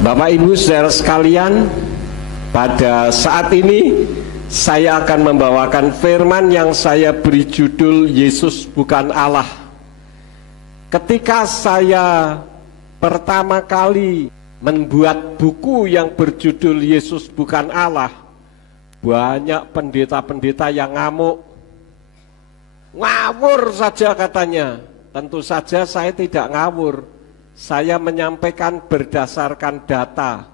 Bapak Ibu saudara sekalian, pada saat ini saya akan membawakan firman yang saya beri judul Yesus bukan Allah. Ketika saya pertama kali membuat buku yang berjudul Yesus bukan Allah, banyak pendeta-pendeta yang ngamuk, ngawur saja katanya. Tentu saja saya tidak ngawur, saya menyampaikan berdasarkan data.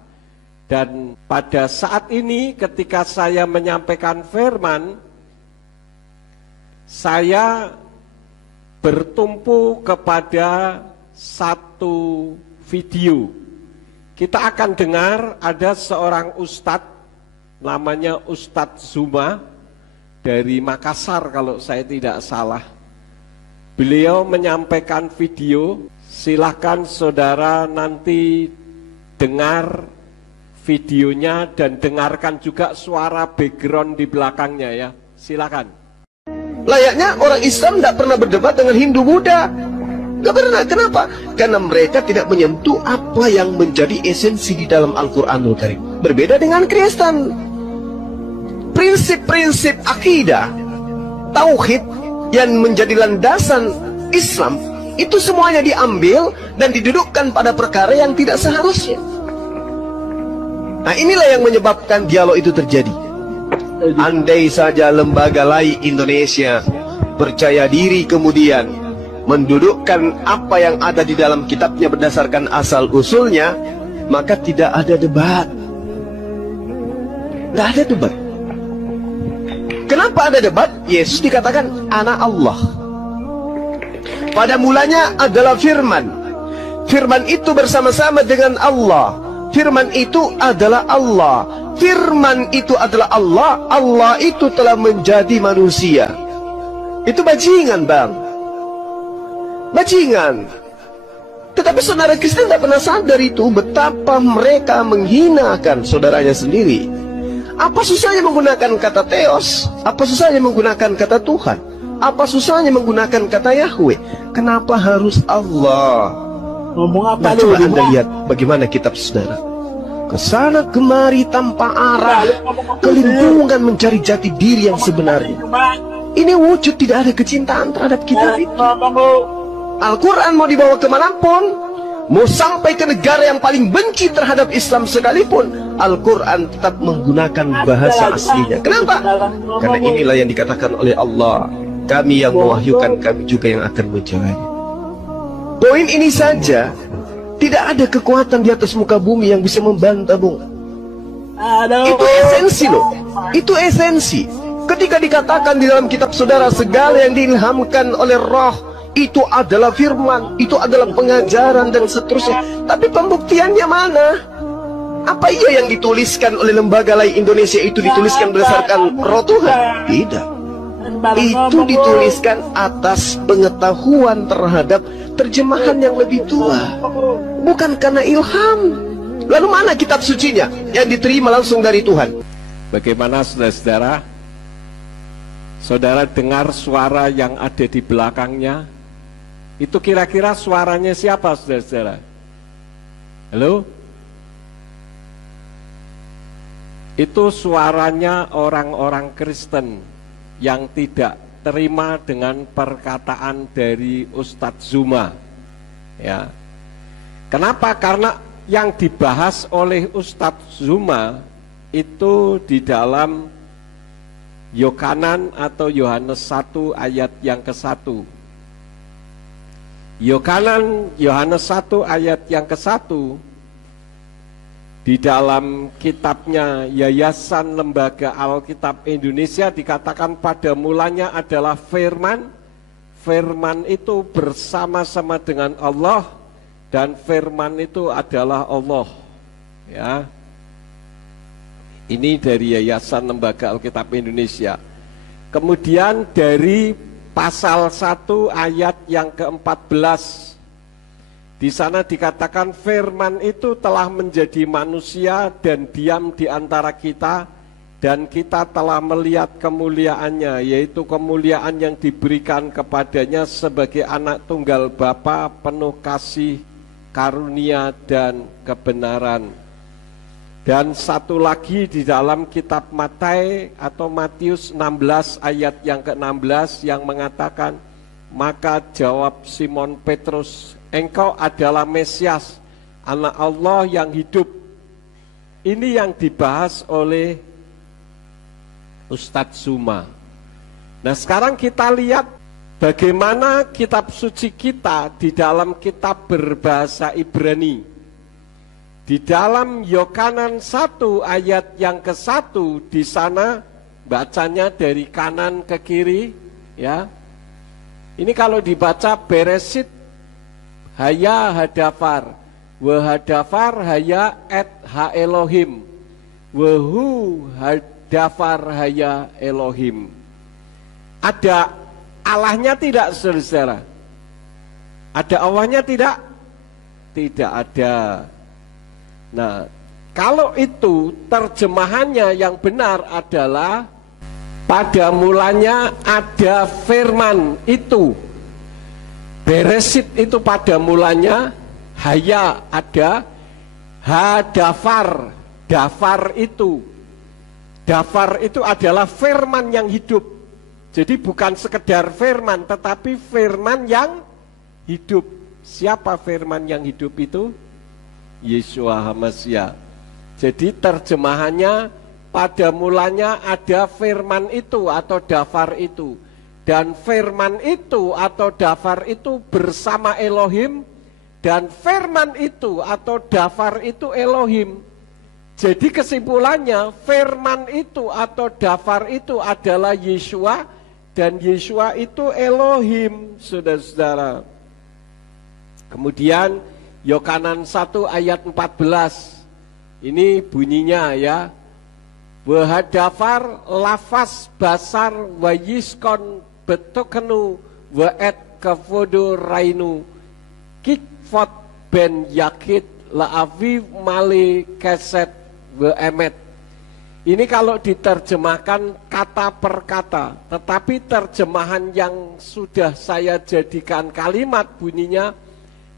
Dan pada saat ini ketika saya menyampaikan firman, saya bertumpu kepada satu video. Kita akan dengar ada seorang ustadz, namanya Ustadz Zuma dari Makassar kalau saya tidak salah. Beliau menyampaikan video, silahkan saudara nanti dengar videonya dan dengarkan juga suara background di belakangnya ya, silakan. Layaknya orang Islam tidak pernah berdebat dengan Hindu Buddha. Gak pernah, kenapa? Karena mereka tidak menyentuh apa yang menjadi esensi di dalam Al-Quranul Karim. Berbeda dengan Kristen. Prinsip-prinsip akidah, tauhid yang menjadi landasan Islam, itu semuanya diambil dan didudukkan pada perkara yang tidak seharusnya. Nah, inilah yang menyebabkan dialog itu terjadi. Andai saja lembaga lain Indonesia percaya diri kemudian mendudukkan apa yang ada di dalam kitabnya berdasarkan asal usulnya, maka tidak ada debat. Tidak ada debat. Kenapa ada debat? Yesus dikatakan anak Allah. Pada mulanya adalah firman. Firman itu bersama-sama dengan Allah. Firman itu adalah Allah. Firman itu adalah Allah. Allah itu telah menjadi manusia. Itu bajingan, Bang. Bajingan. Tetapi saudara Kristen tidak pernah sadar itu, betapa mereka menghinakan saudaranya sendiri. Apa susahnya menggunakan kata Theos? Apa susahnya menggunakan kata Tuhan? Apa susahnya menggunakan kata Yahweh? Kenapa harus Allah? Ngomong apa Nah, coba Anda lihat bagaimana kitab saudara. Kesana kemari tanpa arah, kelimpungan mencari jati diri yang sebenarnya. Ini wujud tidak ada kecintaan terhadap kita itu. Al-Quran mau dibawa kemanapun, mau sampai ke negara yang paling benci terhadap Islam sekalipun, Al-Quran tetap menggunakan bahasa aslinya. Kenapa? Karena inilah yang dikatakan oleh Allah, kami yang mewahyukan, kami juga yang akan menjaganya. Poin ini saja, tidak ada kekuatan di atas muka bumi yang bisa membantah, Bung. Itu esensi loh. Itu esensi. Ketika dikatakan di dalam kitab saudara, segala yang diilhamkan oleh roh itu adalah firman, itu adalah pengajaran dan seterusnya. Tapi pembuktiannya mana? Apa iya yang dituliskan oleh lembaga lain Indonesia itu dituliskan berdasarkan roh Tuhan? Tidak. Itu dituliskan atas pengetahuan terhadap terjemahan yang lebih tua, bukan karena ilham. Lalu mana kitab sucinya yang diterima langsung dari Tuhan? Bagaimana saudara-saudara? Saudara dengar suara yang ada di belakangnya? Itu kira-kira suaranya siapa saudara-saudara? Halo? Itu suaranya orang-orang Kristen yang tidak terima dengan perkataan dari Ustadz Zuma. Ya. Kenapa? Karena yang dibahas oleh Ustadz Zuma itu di dalam Yohanan atau Yohanes 1 ayat yang ke-1. Yohanes 1 ayat yang ke-1 di dalam kitabnya Yayasan Lembaga Alkitab Indonesia dikatakan pada mulanya adalah firman. Firman itu bersama-sama dengan Allah dan firman itu adalah Allah. Ya. Ini dari Yayasan Lembaga Alkitab Indonesia. Kemudian dari pasal 1 ayat yang ke-14, di sana dikatakan firman itu telah menjadi manusia dan diam di antara kita, dan kita telah melihat kemuliaannya, yaitu kemuliaan yang diberikan kepadanya sebagai anak tunggal Bapa penuh kasih karunia dan kebenaran. Dan satu lagi di dalam kitab Matius atau Matius 16 ayat yang ke-16 yang mengatakan, maka jawab Simon Petrus, engkau adalah Mesias, anak Allah yang hidup. Ini yang dibahas oleh Ustadz Zuma. Nah, sekarang kita lihat bagaimana kitab suci kita di dalam kitab berbahasa Ibrani. Di dalam Yohanan 1 ayat yang ke-1, di sana bacanya dari kanan ke kiri, ya. Ini kalau dibaca Beresit haya hadafar, wa hadafar haya et ha Elohim, wa hu hadafar haya Elohim. Ada Allahnya tidak, saudara? Ada Allahnya tidak? Tidak ada. Nah, kalau itu terjemahannya yang benar adalah pada mulanya ada firman itu. Beresit itu pada mulanya, haya ada, hadafar, dafar itu. Dafar itu adalah firman yang hidup. Jadi bukan sekedar firman, tetapi firman yang hidup. Siapa firman yang hidup itu? Yeshua HaMashiach. Jadi terjemahannya pada mulanya ada firman itu atau dafar itu. Dan firman itu atau dafar itu bersama Elohim. Dan firman itu atau dafar itu Elohim. Jadi kesimpulannya firman itu atau dafar itu adalah Yeshua. Dan Yeshua itu Elohim, saudara-saudara. Kemudian Yohanan 1 ayat 14. Ini bunyinya ya. Wahadafar lafaz basar wa yiskon betokenu wa et kavodo rainu kikfot ben yakit la'aviv mali keset wa emet. Ini kalau diterjemahkan kata per kata, tetapi terjemahan yang sudah saya jadikan kalimat bunyinya,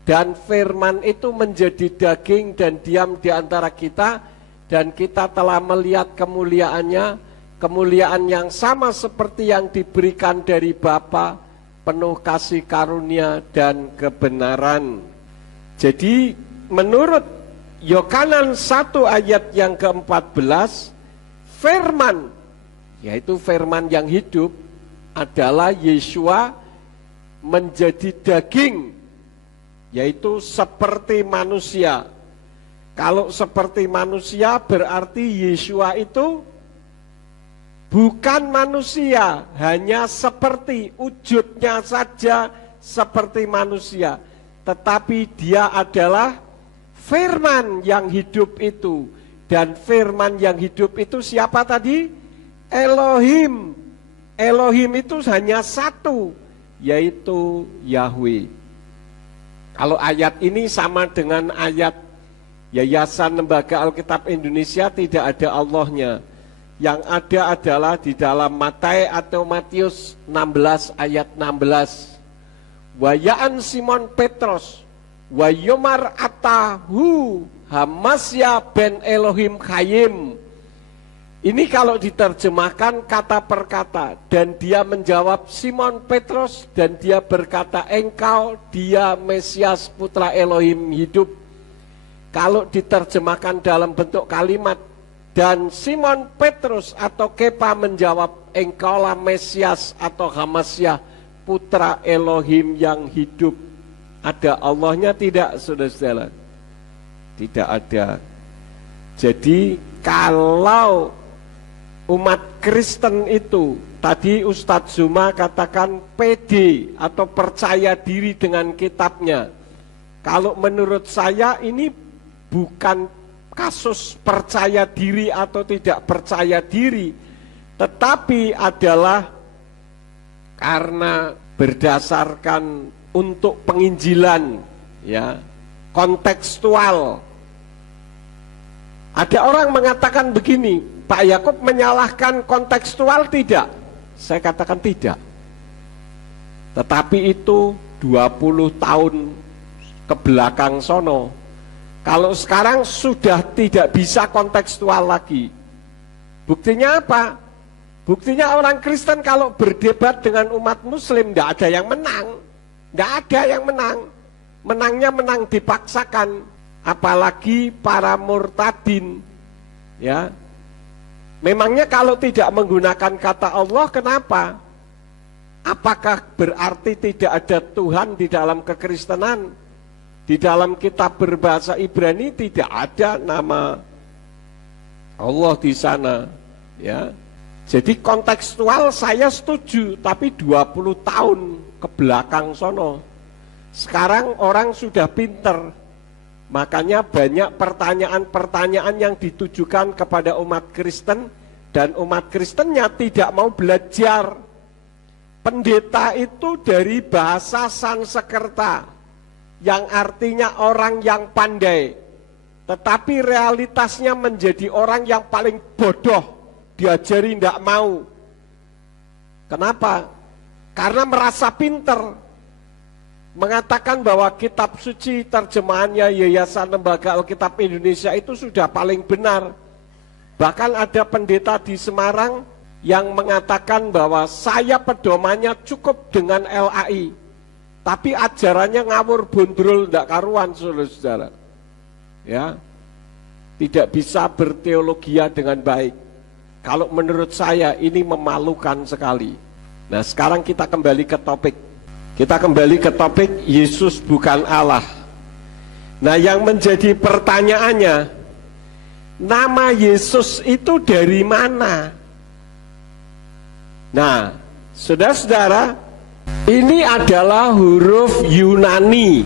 dan firman itu menjadi daging dan diam di antara kita, dan kita telah melihat kemuliaannya, kemuliaan yang sama seperti yang diberikan dari Bapa, penuh kasih karunia dan kebenaran. Jadi menurut Yohanan 1 ayat yang ke-14, firman, yaitu firman yang hidup, adalah Yeshua menjadi daging, yaitu seperti manusia. Kalau seperti manusia berarti Yeshua itu bukan manusia, hanya seperti wujudnya saja seperti manusia, tetapi dia adalah firman yang hidup itu. Dan firman yang hidup itu siapa tadi? Elohim. Elohim itu hanya satu, yaitu Yahweh. Kalau ayat ini sama dengan ayat Yayasan Lembaga Alkitab Indonesia, tidak ada Allahnya. Yang ada adalah di dalam Matius atau Matius 16 ayat 16. Wayaan Simon Petrus, wayomar atahu Hamasya ben Elohim Chayim. Ini kalau diterjemahkan kata per kata. Dan dia menjawab Simon Petrus, dan dia berkata, engkau dia Mesias putra Elohim hidup. Kalau diterjemahkan dalam bentuk kalimat, dan Simon Petrus atau Kepa menjawab, engkaulah Mesias atau Hamasya putra Elohim yang hidup. Ada Allahnya tidak, saudara-saudara? Tidak ada. Jadi kalau umat Kristen itu, tadi Ustadz Zuma katakan pede atau percaya diri dengan kitabnya. Kalau menurut saya ini bukan kasus percaya diri atau tidak percaya diri, tetapi adalah karena berdasarkan untuk penginjilan, ya, kontekstual. Ada orang mengatakan begini, Pak Yakub menyalahkan kontekstual, tidak? Saya katakan tidak. Tetapi itu 20 tahun ke belakang sono. Kalau sekarang sudah tidak bisa kontekstual lagi. Buktinya apa? Buktinya orang Kristen kalau berdebat dengan umat Muslim tidak ada yang menang. Tidak ada yang menang. Menangnya menang dipaksakan. Apalagi para murtadin. Ya. Memangnya kalau tidak menggunakan kata Allah, kenapa? Apakah berarti tidak ada Tuhan di dalam kekristenan? Di dalam kitab berbahasa Ibrani tidak ada nama Allah di sana, ya. Jadi kontekstual saya setuju, tapi 20 tahun ke belakang sono. Sekarang orang sudah pinter. Makanya banyak pertanyaan-pertanyaan yang ditujukan kepada umat Kristen dan umat Kristennya tidak mau belajar. Pendeta itu dari bahasa Sanskerta yang artinya orang yang pandai, tetapi realitasnya menjadi orang yang paling bodoh, diajari tidak mau. Kenapa? Karena merasa pinter, mengatakan bahwa kitab suci terjemahannya Yayasan Lembaga Alkitab Indonesia itu sudah paling benar. Bahkan ada pendeta di Semarang yang mengatakan bahwa saya pedomannya cukup dengan LAI, tapi ajarannya ngawur bondrol tidak karuan, saudara-saudara. Ya, tidak bisa berteologia dengan baik. Kalau menurut saya ini memalukan sekali. Nah, sekarang kita kembali ke topik. Kita kembali ke topik Yesus bukan Allah. Nah, yang menjadi pertanyaannya, nama Yesus itu dari mana? Nah, saudara-saudara, ini adalah huruf Yunani.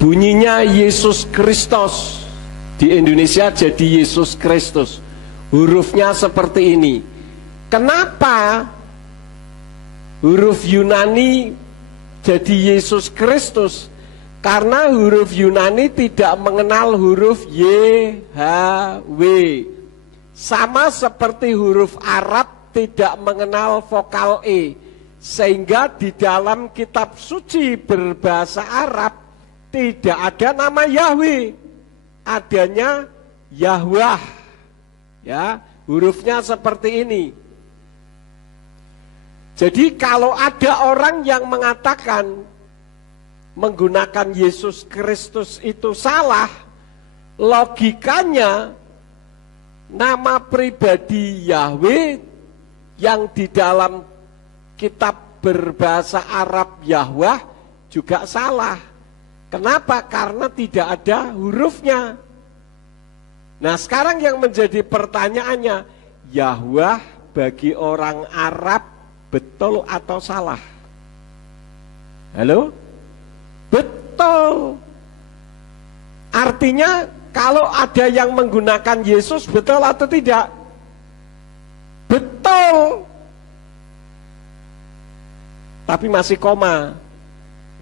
Bunyinya Yesus Kristus. Di Indonesia jadi Yesus Kristus. Hurufnya seperti ini. Kenapa huruf Yunani jadi Yesus Kristus? Karena huruf Yunani tidak mengenal huruf YHW. Sama seperti huruf Arab tidak mengenal vokal E. Sehingga di dalam kitab suci berbahasa Arab tidak ada nama Yahweh, adanya Yahwah. Ya, hurufnya seperti ini. Jadi kalau ada orang yang mengatakan menggunakan Yesus Kristus itu salah, logikanya nama pribadi Yahweh yang di dalam kitab berbahasa Arab Yahwah juga salah. Kenapa? Karena tidak ada hurufnya. Nah, sekarang yang menjadi pertanyaannya, Yahwah bagi orang Arab betul atau salah? Halo? Betul. Artinya kalau ada yang menggunakan Yesus betul atau tidak? Betul. Tapi masih koma.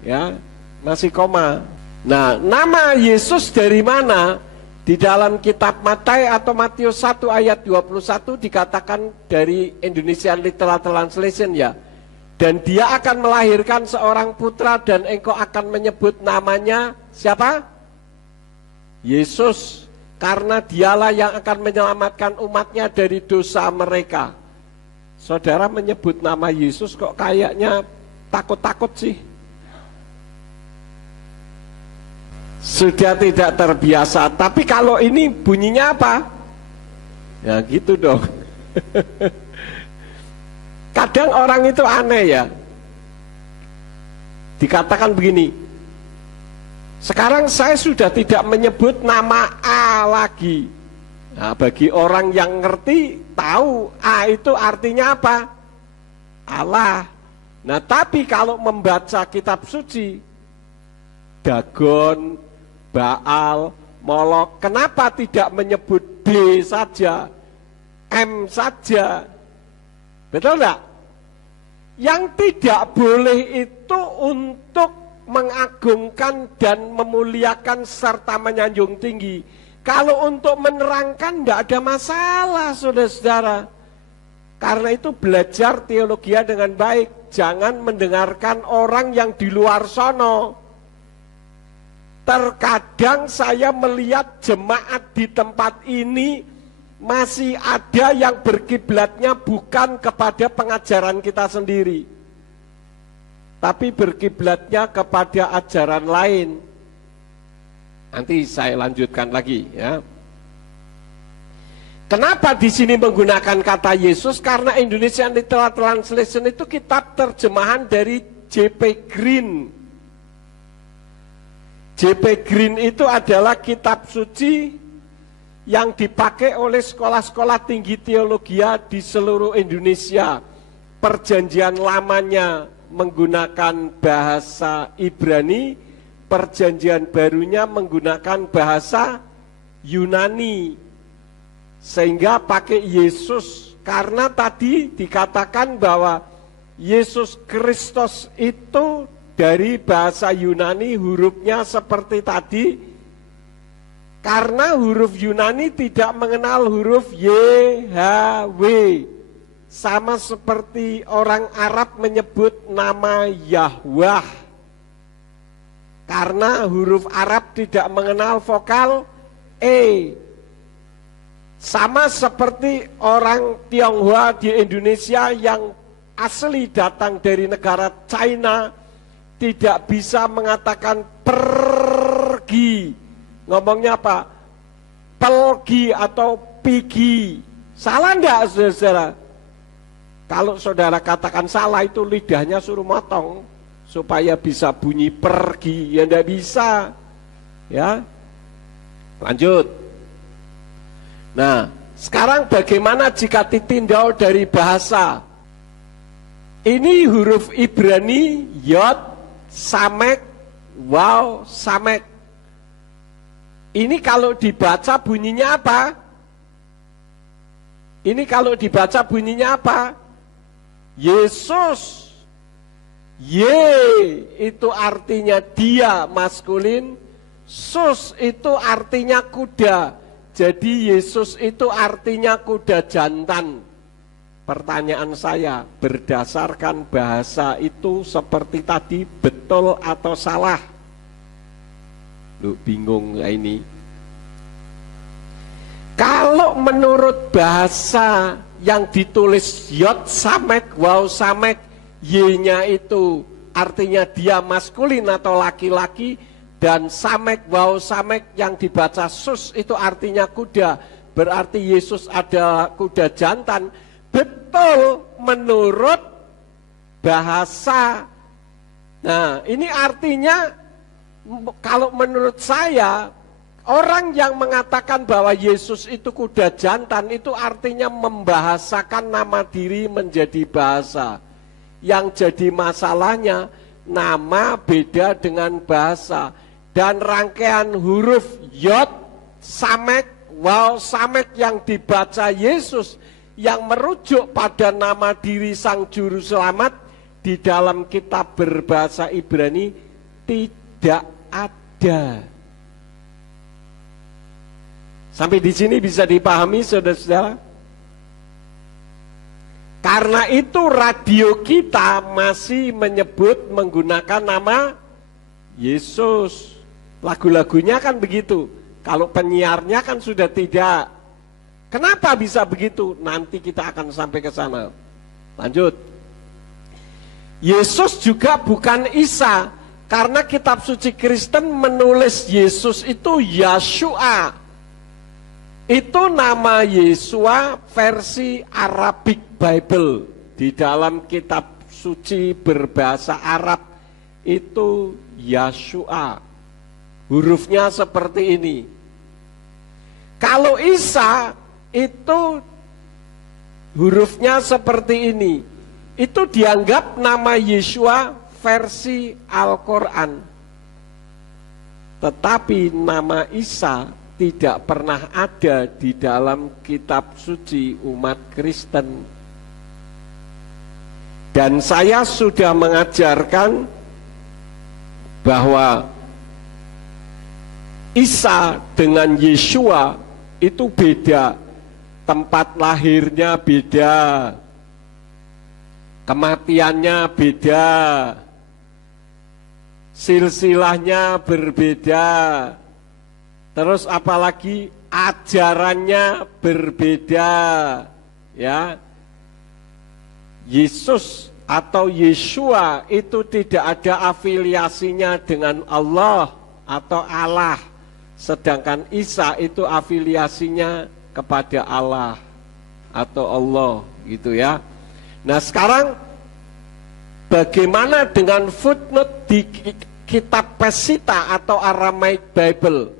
Ya, masih koma. Nah, nama Yesus dari mana? Di dalam kitab Matius atau Matius 1 ayat 21 dikatakan dari Indonesian Literal Translation, ya. Dan dia akan melahirkan seorang putra dan engkau akan menyebut namanya siapa? Yesus. Karena dialah yang akan menyelamatkan umatnya dari dosa mereka. Saudara menyebut nama Yesus kok kayaknya takut-takut sih. Sudah tidak terbiasa. Tapi kalau ini bunyinya apa? Ya gitu dong. Kadang orang itu aneh ya. Dikatakan begini, sekarang saya sudah tidak menyebut nama A lagi. Nah, bagi orang yang ngerti, tahu A itu artinya apa? Allah. Nah, tapi kalau membaca kitab suci, Dagon, Baal, Molok, kenapa tidak menyebut B saja, M saja? Betul enggak? Yang tidak boleh itu untuk mengagungkan dan memuliakan serta menyanjung tinggi. Kalau untuk menerangkan tidak ada masalah, saudara-saudara. Karena itu belajar teologi dengan baik. Jangan mendengarkan orang yang di luar sono. Terkadang saya melihat jemaat di tempat ini masih ada yang berkiblatnya bukan kepada pengajaran kita sendiri, tapi berkiblatnya kepada ajaran lain. Nanti saya lanjutkan lagi ya. Kenapa di sini menggunakan kata Yesus? Karena Indonesian Literal Translation itu kitab terjemahan dari J.P. Green. J.P. Green itu adalah kitab suci yang dipakai oleh sekolah-sekolah tinggi teologi di seluruh Indonesia. Perjanjian lamanya menggunakan bahasa Ibrani, perjanjian barunya menggunakan bahasa Yunani. Sehingga pakai Yesus, karena tadi dikatakan bahwa Yesus Kristus itu dari bahasa Yunani hurufnya seperti tadi, karena huruf Yunani tidak mengenal huruf YHW, sama seperti orang Arab menyebut nama Yahweh, karena huruf Arab tidak mengenal vokal E. Sama seperti orang Tionghoa di Indonesia yang asli datang dari negara China tidak bisa mengatakan pergi, ngomongnya apa? Pelgi atau pigi. Salah enggak saudara? Kalau saudara katakan salah itu lidahnya suruh motong supaya bisa bunyi pergi, ya enggak bisa. Ya. Lanjut. Nah, sekarang bagaimana jika ditinjau dari bahasa? Ini huruf Ibrani Yod, Samek, Waw, Samek. Ini kalau dibaca bunyinya apa? Ini kalau dibaca bunyinya apa? Yesus. Ye itu artinya dia maskulin, sus itu artinya kuda. Jadi Yesus itu artinya kuda jantan. Pertanyaan saya, berdasarkan bahasa itu seperti tadi, betul atau salah? Lu bingung ini. Kalau menurut bahasa yang ditulis Yod Samek, Waw Samek, Y-nya itu artinya dia maskulin atau laki-laki, dan Samek, Waw Samek yang dibaca sus itu artinya kuda, berarti Yesus adalah kuda jantan. Betul menurut bahasa. Nah, ini artinya kalau menurut saya, orang yang mengatakan bahwa Yesus itu kuda jantan itu artinya membahasakan nama diri menjadi bahasa. Yang jadi masalahnya nama beda dengan bahasa. Dan rangkaian huruf Yod, Samek, Waw Samek yang dibaca Yesus yang merujuk pada nama diri Sang Juru Selamat di dalam kitab berbahasa Ibrani tidak ada. Sampai di sini bisa dipahami saudara-saudara? Karena itu radio kita masih menyebut menggunakan nama Yesus. Lagu-lagunya kan begitu. Kalau penyiarnya kan sudah tidak. Kenapa bisa begitu? Nanti kita akan sampai ke sana. Lanjut. Yesus juga bukan Isa, karena kitab suci Kristen menulis Yesus itu Yeshua. Itu nama Yesua versi Arabic Bible. Di dalam kitab suci berbahasa Arab itu Yeshua. Hurufnya seperti ini. Kalau Isa itu hurufnya seperti ini. Itu dianggap nama Yeshua versi Al-Quran. Tetapi nama Isa tidak pernah ada di dalam kitab suci umat Kristen. Dan saya sudah mengajarkan bahwa Isa dengan Yeshua itu beda, tempat lahirnya beda, kematiannya beda. silsilahnya berbeda. Terus apalagi ajarannya berbeda, ya. Yesus atau Yeshua itu tidak ada afiliasinya dengan Allah atau Allah, sedangkan Isa itu afiliasinya kepada Allah atau Allah, gitu ya. Nah, sekarang bagaimana dengan footnote di kitab Peshitta atau Aramaic Bible?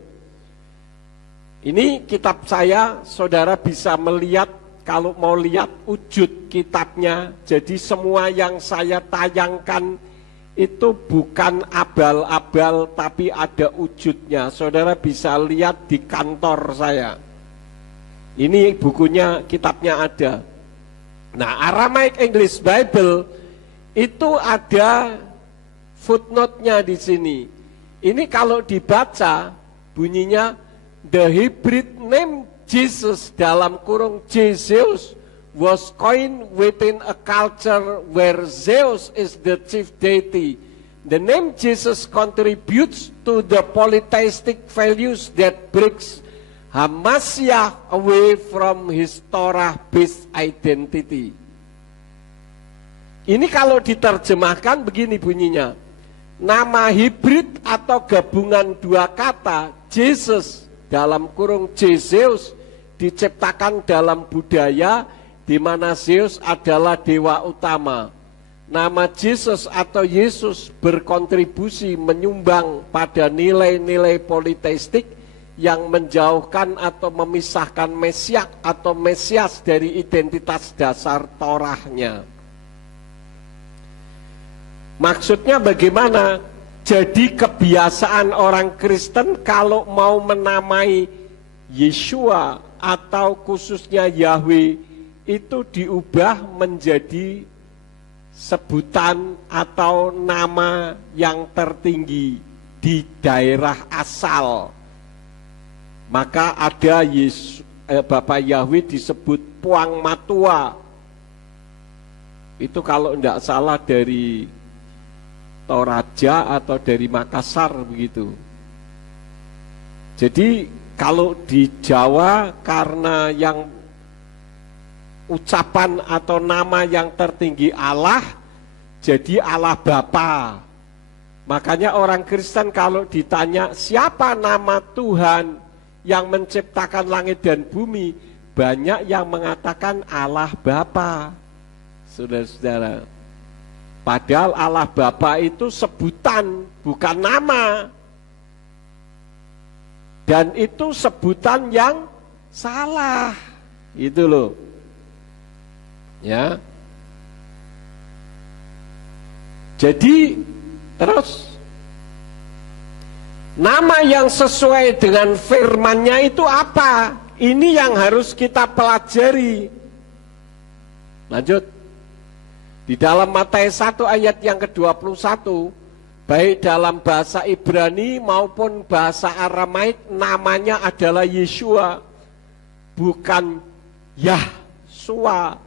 Ini kitab saya, saudara bisa melihat kalau mau lihat wujud kitabnya. Jadi semua yang saya tayangkan itu bukan abal-abal tapi ada wujudnya. Saudara bisa lihat di kantor saya. Ini bukunya, kitabnya ada. Nah, Aramaic English Bible itu ada footnote-nya di sini. Ini kalau dibaca bunyinya the Hebrew name Jesus dalam kurung Jesus was coined within a culture where Zeus is the chief deity. The name Jesus contributes to the polytheistic values that breaks Hamashiach away from his Torah-based identity. Ini kalau diterjemahkan begini bunyinya. Nama hibrid atau gabungan dua kata Jesus dalam kurung Zeus diciptakan dalam budaya di mana Zeus adalah dewa utama. Nama Jesus atau Yesus berkontribusi menyumbang pada nilai-nilai politeistik yang menjauhkan atau memisahkan Mesias atau Mesias dari identitas dasar Torahnya. Maksudnya bagaimana? Jadi kebiasaan orang Kristen kalau mau menamai Yeshua atau khususnya Yahweh itu diubah menjadi sebutan atau nama yang tertinggi di daerah asal. Maka ada Bapak Yahweh disebut Puang Matua. Itu kalau tidak salah dari Toraja atau dari Makassar begitu. Jadi kalau di Jawa karena yang ucapan atau nama yang tertinggi Allah, jadi Allah Bapa. Makanya orang Kristen kalau ditanya siapa nama Tuhan yang menciptakan langit dan bumi, banyak yang mengatakan Allah Bapa. Saudara-saudara, padahal Allah Bapa itu sebutan, bukan nama. Dan itu sebutan yang salah. Itu loh. Ya. Jadi terus nama yang sesuai dengan firman-Nya itu apa? Ini yang harus kita pelajari. Lanjut. Di dalam Matius 1 ayat yang ke-21, baik dalam bahasa Ibrani maupun bahasa Aramaik namanya adalah Yeshua, bukan Yahshua.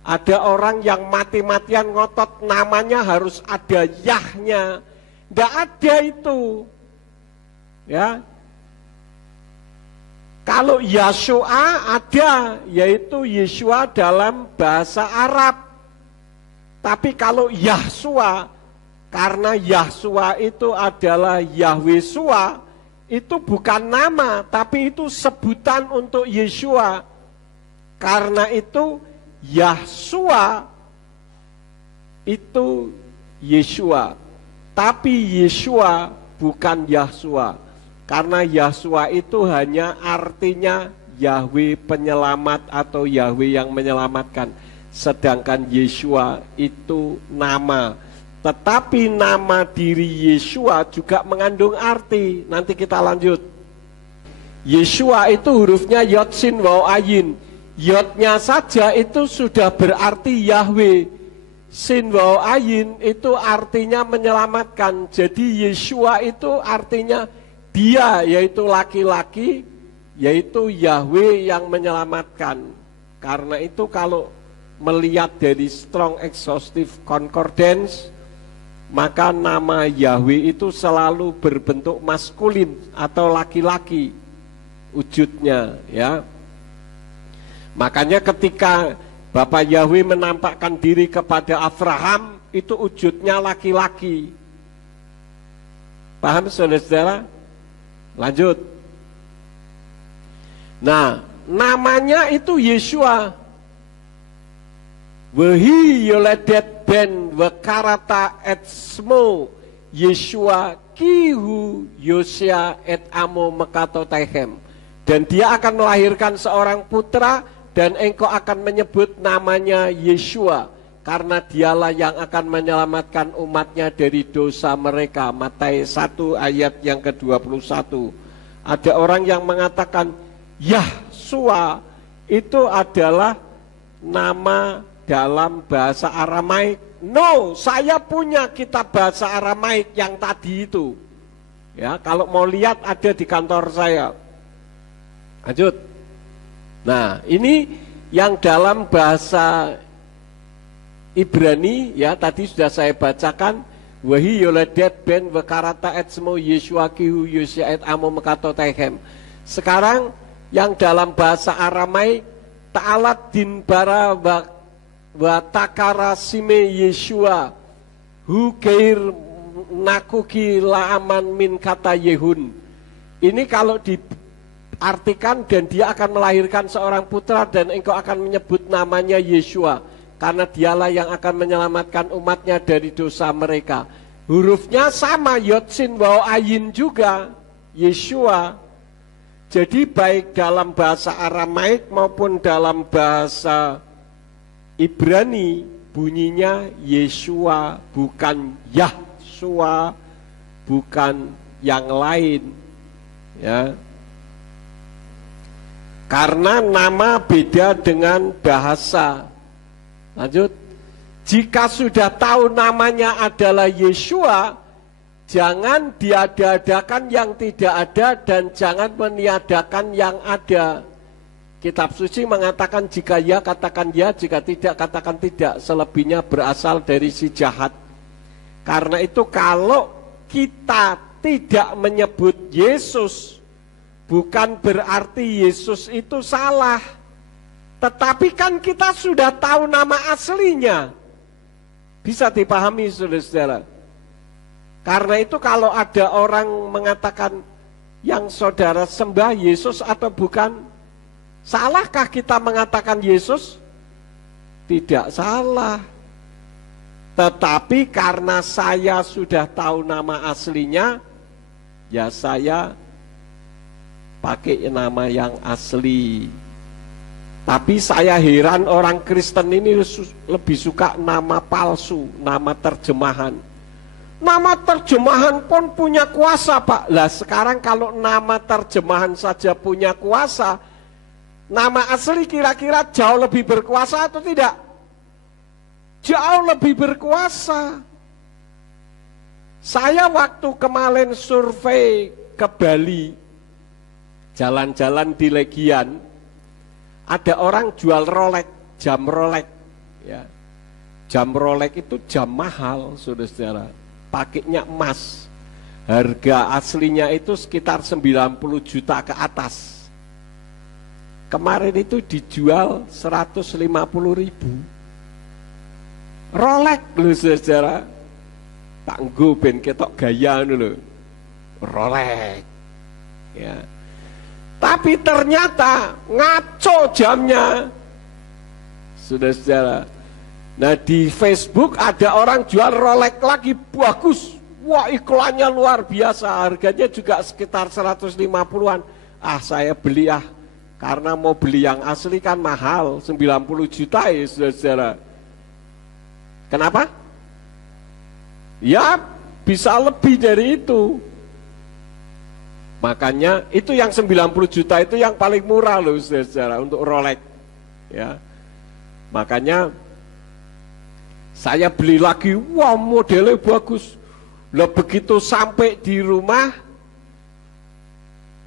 Ada orang yang mati-matian ngotot namanya harus ada Yahnya. Tidak ada itu. Ya. Kalau Yeshua ada, yaitu Yeshua dalam bahasa Arab. Tapi kalau Yahshua, karena Yahshua itu adalah Yahwehshua, itu bukan nama, tapi itu sebutan untuk Yeshua. Karena itu Yahshua itu Yeshua, tapi Yeshua bukan Yahshua. Karena Yahshua itu hanya artinya Yahweh penyelamat atau Yahweh yang menyelamatkan. Sedangkan Yeshua itu nama. Tetapi nama diri Yeshua juga mengandung arti. Nanti kita lanjut. Yeshua itu hurufnya Yod Sin Waw Ayin. Yodnya saja itu sudah berarti Yahweh. Sin Waw Ayin itu artinya menyelamatkan. Jadi Yeshua itu artinya dia, yaitu laki-laki, yaitu Yahweh yang menyelamatkan. Karena itu kalau melihat dari Strong Exhaustive Concordance maka nama Yahweh itu selalu berbentuk maskulin atau laki-laki wujudnya, ya. Makanya ketika Bapak Yahweh menampakkan diri kepada Abraham, itu wujudnya laki-laki. Paham saudara-saudara? Lanjut. Nah, namanya itu Yeshua. Wehi yoledet ben wekarata et smo Yeshua kihu Yosia et amo mekato tehem. Dan dia akan melahirkan seorang putra, dan engkau akan menyebut namanya Yeshua, karena dialah yang akan menyelamatkan umatnya dari dosa mereka. Matius 1 ayat yang ke-21. Ada orang yang mengatakan Yahshua itu adalah nama dalam bahasa Aramaik. No, saya punya kitab bahasa Aramaik yang tadi itu. Ya, kalau mau lihat ada di kantor saya. Lanjut. Nah, ini yang dalam bahasa Ibrani, ya, tadi sudah saya bacakan. Wahi yoledet ben wekarata et smo Yeshua kihu Yosia et amo mekato tehem. Sekarang yang dalam bahasa Aramaik, ta'alat din bara wa takara sime Yeshua hu keir nakuki la'aman min kata Yehun. Ini kalau diartikan, dan dia akan melahirkan seorang putra, dan engkau akan menyebut namanya Yeshua, karena dialah yang akan menyelamatkan umatnya dari dosa mereka. Hurufnya sama, Yotsin Waw Ayin juga, Yeshua. Jadi baik dalam bahasa Aramaik maupun dalam bahasa Ibrani bunyinya Yeshua, bukan Yahshua, bukan yang lain, ya. Karena nama beda dengan bahasa. Lanjut. Jika sudah tahu namanya adalah Yeshua, jangan diada-adakan yang tidak ada, dan jangan meniadakan yang ada. Kitab suci mengatakan jika ya katakan ya, jika tidak katakan tidak. Selebihnya berasal dari si jahat. Karena itu kalau kita tidak menyebut Yesus, bukan berarti Yesus itu salah. Tetapi kan kita sudah tahu nama aslinya. Bisa dipahami saudara-saudara. Karena itu kalau ada orang mengatakan yang saudara sembah Yesus atau bukan, salahkah kita mengatakan Yesus? Tidak salah. Tetapi karena saya sudah tahu nama aslinya, ya saya pakai nama yang asli. Tapi saya heran orang Kristen ini lebih suka nama palsu, nama terjemahan. Nama terjemahan pun punya kuasa, Pak. Lah sekarang kalau nama terjemahan saja punya kuasa, nama asli kira-kira jauh lebih berkuasa atau tidak? Jauh lebih berkuasa. Saya waktu kemarin survei ke Bali, jalan-jalan di Legian, ada orang jual Rolex, jam Rolex, ya. Jam Rolex itu jam mahal, saudara-saudara. Pakainya emas. Harga aslinya itu sekitar 90 juta ke atas. Kemarin itu dijual 150 ribu. Rolex loh, saudara. Tak nggo ben ketok gaya lho. Rolex. Ya. Tapi ternyata ngaco jamnya, saudara-saudara. Nah di Facebook ada orang jual Rolex lagi bagus. Wah iklannya luar biasa, harganya juga sekitar 150-an. Ah saya beli ah, karena mau beli yang asli kan mahal, 90 juta ya saudara-saudara. Kenapa? Ya bisa lebih dari itu. Makanya itu yang 90 juta itu yang paling murah loh saudara untuk Rolex, ya. Makanya saya beli lagi, wah modelnya bagus. Lah begitu sampai di rumah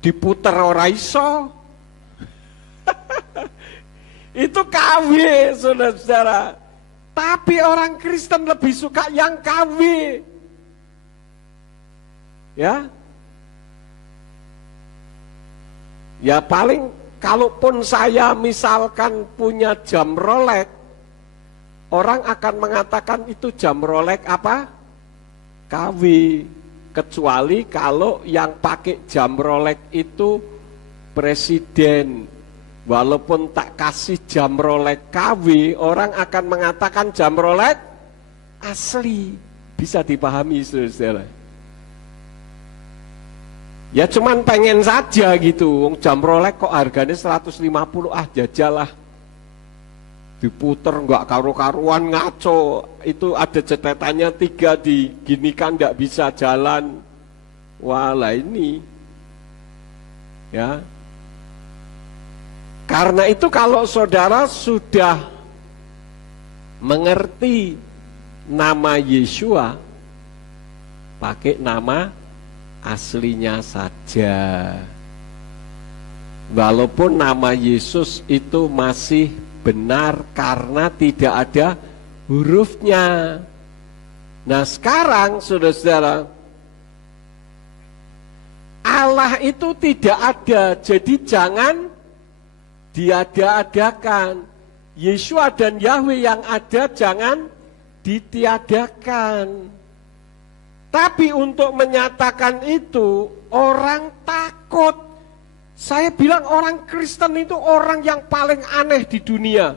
diputer ora iso. Itu KW saudara-saudara. Tapi orang Kristen lebih suka yang KW. Ya. Ya paling kalaupun saya misalkan punya jam Rolex, orang akan mengatakan itu jam Rolex apa? KW. Kecuali kalau yang pakai jam Rolex itu presiden. Walaupun tak kasih jam Rolex KW, orang akan mengatakan jam Rolex asli. Bisa dipahami, saudara. Ya cuman pengen saja gitu, jam Rolex kok harganya 150, jajalah. Diputer nggak karu-karuan, ngaco. Itu ada cetetannya 3, diginikan nggak bisa jalan. Walah ini. Ya. Karena itu kalau saudara sudah mengerti nama Yeshua, pakai nama aslinya saja. Walaupun nama Yesus itu masih benar karena tidak ada hurufnya. Nah sekarang saudara-saudara, Allah itu tidak ada, jadi jangan diada-adakan. Yeshua dan Yahweh yang ada jangan ditiadakan. Tapi untuk menyatakan itu orang takut. Saya bilang orang Kristen itu orang yang paling aneh di dunia.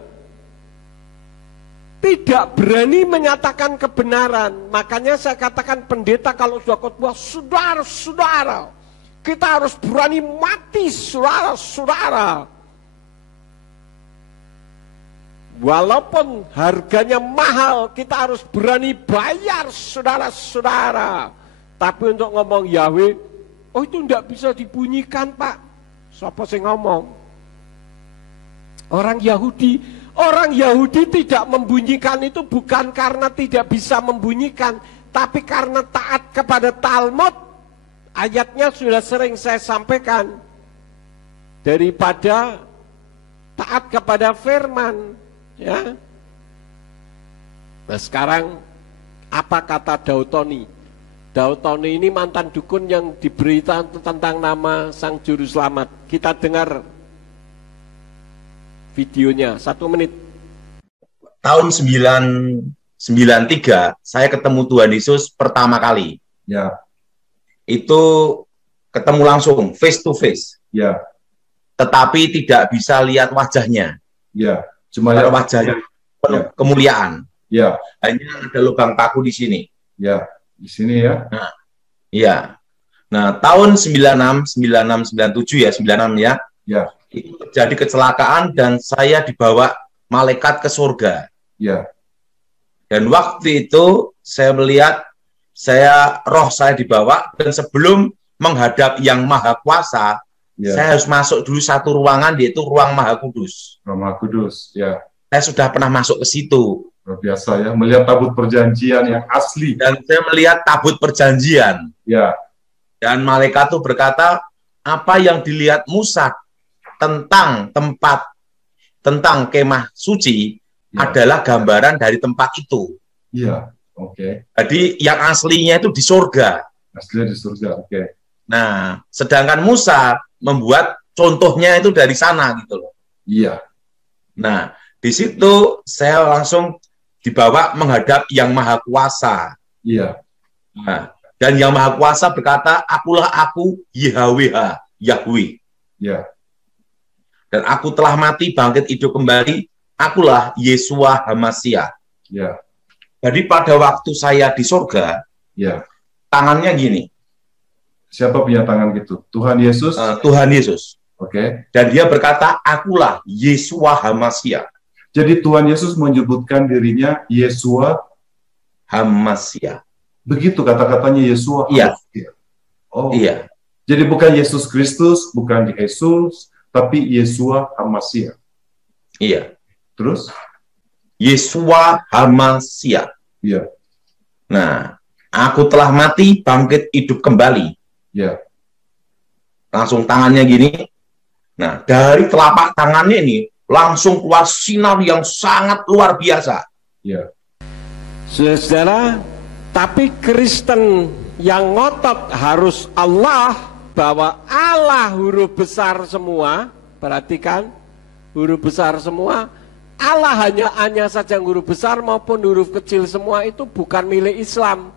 Tidak berani menyatakan kebenaran. Makanya saya katakan pendeta kalau sudah khotbah, saudara-saudara, kita harus berani mati, saudara-saudara. Walaupun harganya mahal, kita harus berani bayar, saudara-saudara. Tapi untuk ngomong Yahweh, oh itu tidak bisa dibunyikan, Pak. Siapa sih ngomong? Orang Yahudi tidak membunyikan itu bukan karena tidak bisa membunyikan, tapi karena taat kepada Talmud. Ayatnya sudah sering saya sampaikan. Daripada taat kepada firman. Ya. Nah sekarang apa kata Dautoni? Dautoni ini mantan dukun yang diberita tentang nama Sang Juru Selamat. Kita dengar videonya 1 menit. Tahun 993 saya ketemu Tuhan Yesus pertama kali. Ya. Itu ketemu langsung face to face. Ya. Tetapi tidak bisa lihat wajahnya. Ya. Cuma lihat wajahnya penuh kemuliaan. Ya. Hanya ada lubang paku di sini. Ya. Di sini ya. Nah, iya. Nah, tahun 96, 97 ya, 96 ya. Ya. Itu terjadi kecelakaan dan saya dibawa malaikat ke surga. Ya. Dan waktu itu saya melihat roh saya dibawa dan sebelum menghadap Yang Maha Kuasa, ya, saya harus masuk dulu satu ruangan, yaitu ruang Maha Kudus. Ruang Maha Kudus, ya. Saya sudah pernah masuk ke situ. Luar biasa ya, melihat tabut perjanjian yang asli. Dan saya melihat tabut perjanjian. Ya. Dan malaikat itu berkata, apa yang dilihat Musa tentang tempat, tentang kemah suci, ya, adalah gambaran dari tempat itu. Iya, oke. Jadi yang aslinya itu di surga. Aslinya di surga, oke. Nah, sedangkan Musa membuat contohnya itu dari sana gitu loh. Iya. Nah, di situ saya langsung dibawa menghadap Yang Maha Kuasa. Iya. Nah, dan Yang Maha Kuasa berkata, akulah aku Yahweh, Yahweh. Iya. Dan aku telah mati, bangkit hidup kembali, akulah Yeshua HaMashiach. Iya. Jadi pada waktu saya di surga, ya, tangannya gini. Siapa punya tangan gitu? Tuhan Yesus? Tuhan Yesus. Oke. Dan dia berkata, akulah Yeshua HaMashiach. Jadi Tuhan Yesus menyebutkan dirinya Yeshua HaMashiach. Begitu kata-katanya Yeshua. Iya. Oh. Iya. Jadi bukan Yesus Kristus, bukan Yesus, tapi Yeshua HaMashiach. Iya. Terus? Yeshua HaMashiach. Iya. Nah, aku telah mati, bangkit hidup kembali. Iya. Langsung tangannya gini. Nah, dari telapak tangannya ini langsung keluar sinar yang sangat luar biasa. Ya. Saudara, tapi Kristen yang ngotot harus Allah, bahwa Allah huruf besar semua. Perhatikan, huruf besar semua. Allah hanya saja huruf besar maupun huruf kecil semua itu bukan milik Islam.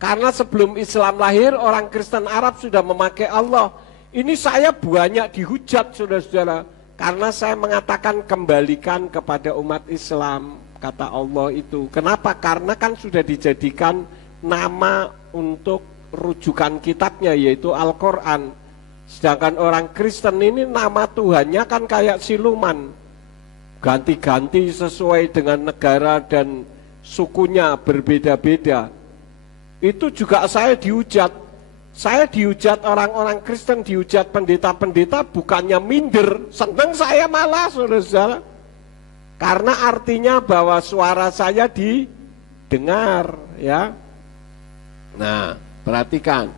Karena sebelum Islam lahir, orang Kristen Arab sudah memakai Allah. Ini saya banyak dihujat, saudara-saudara, karena saya mengatakan kembalikan kepada umat Islam, kata Allah itu. Kenapa? Karena kan sudah dijadikan nama untuk rujukan kitabnya, yaitu Al-Quran. Sedangkan orang Kristen ini nama Tuhannya kan kayak siluman, ganti-ganti sesuai dengan negara dan sukunya berbeda-beda. Itu juga saya dihujat. Saya dihujat, orang-orang Kristen dihujat pendeta-pendeta, bukannya minder, senang saya malah, saudara-saudara. Karena artinya bahwa suara saya didengar, ya. Nah, perhatikan.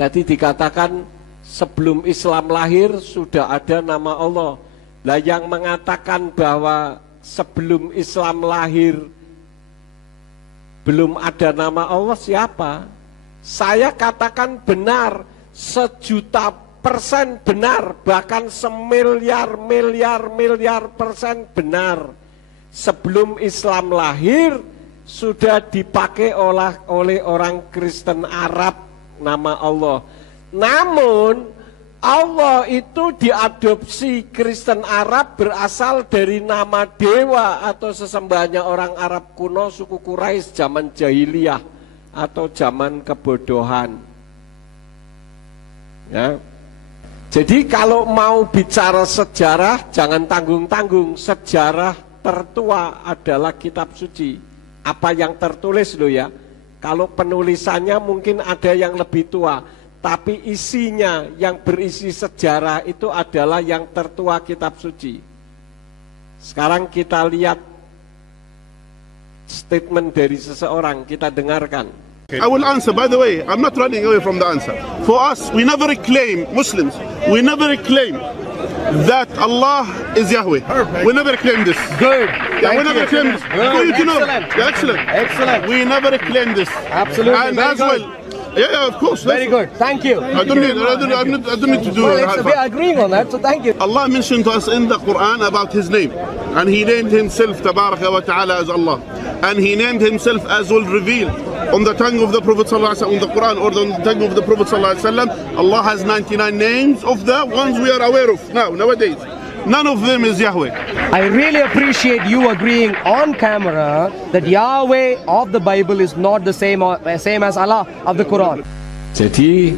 Tadi dikatakan sebelum Islam lahir sudah ada nama Allah. Lah yang mengatakan bahwa sebelum Islam lahir belum ada nama Allah siapa? Saya katakan benar, 1.000.000% benar, bahkan semiliar-miliar-miliar% benar. Sebelum Islam lahir sudah dipakai oleh orang Kristen Arab nama Allah. Namun Allah itu diadopsi Kristen Arab berasal dari nama dewa atau sesembahannya orang Arab kuno suku Quraisy zaman jahiliyah atau zaman kebodohan. Ya. Jadi kalau mau bicara sejarah jangan tanggung-tanggung. Sejarah tertua adalah kitab suci. Apa yang tertulis loh ya. Kalau penulisannya mungkin ada yang lebih tua, tapi isinya yang berisi sejarah itu adalah yang tertua kitab suci. Sekarang kita lihat statement dari seseorang, kita dengarkan. I will answer, by the way, I'm not running away from the answer. For us, we never claim, Muslims, we never claim that Allah is Yahweh. Perfect. We never claim this. Good. Yeah, we never claim this. For you to know. Yeah, excellent. Excellent. We never claim this. Absolutely. And very as good. Well, yeah, of course. Very good. Thank you. I don't need to do it. Well, we are agreeing on that, so thank you. Allah mentioned to us in the Quran about His name. And He named Himself, Tabaraka wa Ta'ala, as Allah. And He named Himself as will reveal on the tongue of the Prophet ﷺ, on the Quran or on the tongue of the Prophet ﷺ. Allah has 99 names of the ones we are aware of nowadays. None of them is Yahweh. I really appreciate you agreeing on camera that Yahweh of the Bible is not the same as Allah of the Quran. Jadi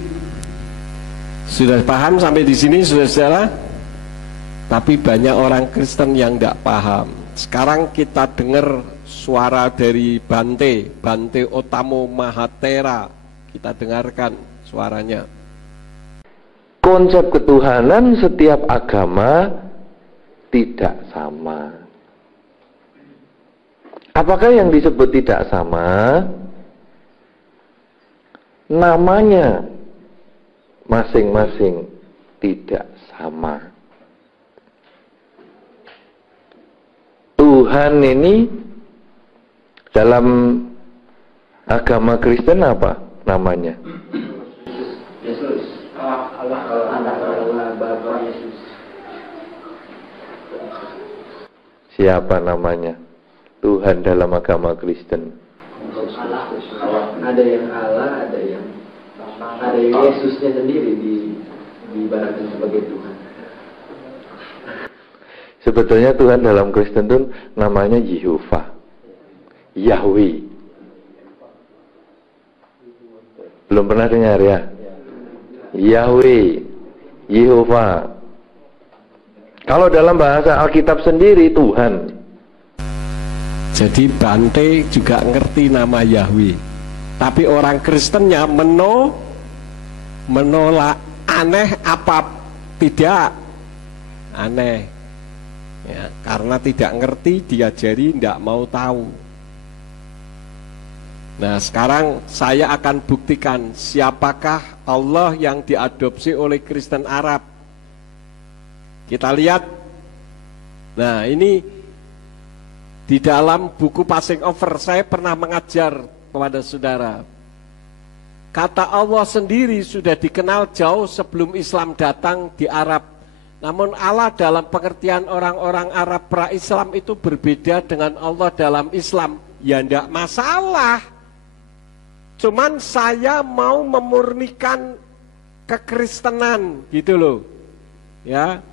sudah paham sampai di sini, saudara-saudara? Tapi banyak orang Kristen yang tidak paham. Sekarang kita dengar suara dari Bante Otamo Mahatera. Kita dengarkan suaranya. Konsep ketuhanan setiap agama tidak sama. Apakah yang disebut tidak sama? Namanya masing-masing tidak sama. Tuhan ini dalam agama Kristen apa namanya? Yesus. Allah, anak Allah, Bapa Yesus. Siapa namanya? Tuhan dalam agama Kristen. Allah. Ada yang Allah, ada yang Yesusnya sendiri diibaratkan sebagai Tuhan. Sebetulnya Tuhan dalam Kristen itu namanya Yehovah, Yahweh. Belum pernah dengar ya? Yahweh, Yehovah. Kalau dalam bahasa Alkitab sendiri Tuhan. Jadi Bante juga ngerti nama Yahweh. Tapi orang Kristennya menolak. Aneh apa tidak? Aneh. Ya, karena tidak ngerti, diajari, tidak mau tahu. Nah, sekarang saya akan buktikan siapakah Allah yang diadopsi oleh Kristen Arab. Kita lihat. Nah, ini di dalam buku Passing Over saya pernah mengajar kepada saudara. Kata Allah sendiri sudah dikenal jauh sebelum Islam datang di Arab. Namun Allah dalam pengertian orang-orang Arab pra-Islam itu berbeda dengan Allah dalam Islam. Ya enggak masalah. Cuman saya mau memurnikan kekristenan gitu loh. Ya.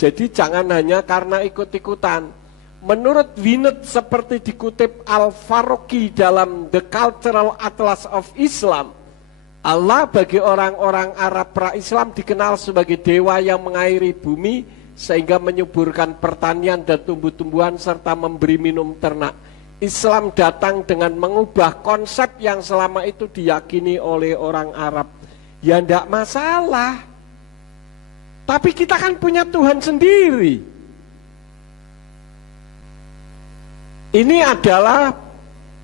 Jadi jangan hanya karena ikut-ikutan. Menurut Winet seperti dikutip Al-Faruqi dalam The Cultural Atlas of Islam, Allah bagi orang-orang Arab pra-Islam dikenal sebagai dewa yang mengairi bumi sehingga menyuburkan pertanian dan tumbuh-tumbuhan serta memberi minum ternak. Islam datang dengan mengubah konsep yang selama itu diyakini oleh orang Arab. Ya enggak masalah. Tapi kita kan punya Tuhan sendiri. Ini adalah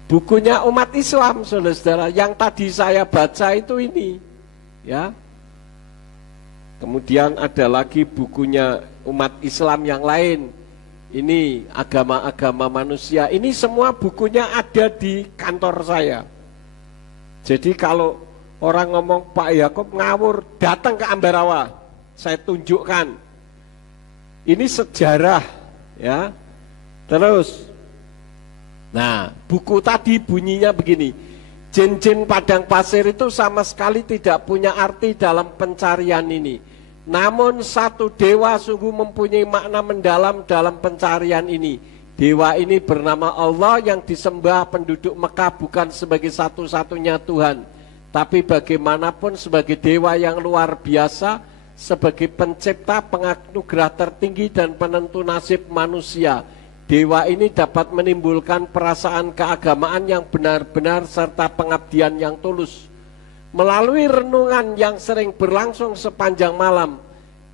bukunya umat Islam, saudara-saudara. Yang tadi saya baca itu ini, ya. Kemudian ada lagi bukunya umat Islam yang lain. Ini agama-agama manusia. Ini semua bukunya ada di kantor saya. Jadi kalau orang ngomong Pak Yakob ngawur, datang ke Ambarawa, saya tunjukkan. Ini sejarah, ya. Terus. Nah, buku tadi bunyinya begini. Jin-jin padang pasir itu sama sekali tidak punya arti dalam pencarian ini. Namun satu dewa sungguh mempunyai makna mendalam dalam pencarian ini. Dewa ini bernama Allah yang disembah penduduk Mekah bukan sebagai satu-satunya Tuhan, tapi bagaimanapun sebagai dewa yang luar biasa, sebagai pencipta, penganugerah tertinggi dan penentu nasib manusia. Dewa ini dapat menimbulkan perasaan keagamaan yang benar-benar serta pengabdian yang tulus. Melalui renungan yang sering berlangsung sepanjang malam,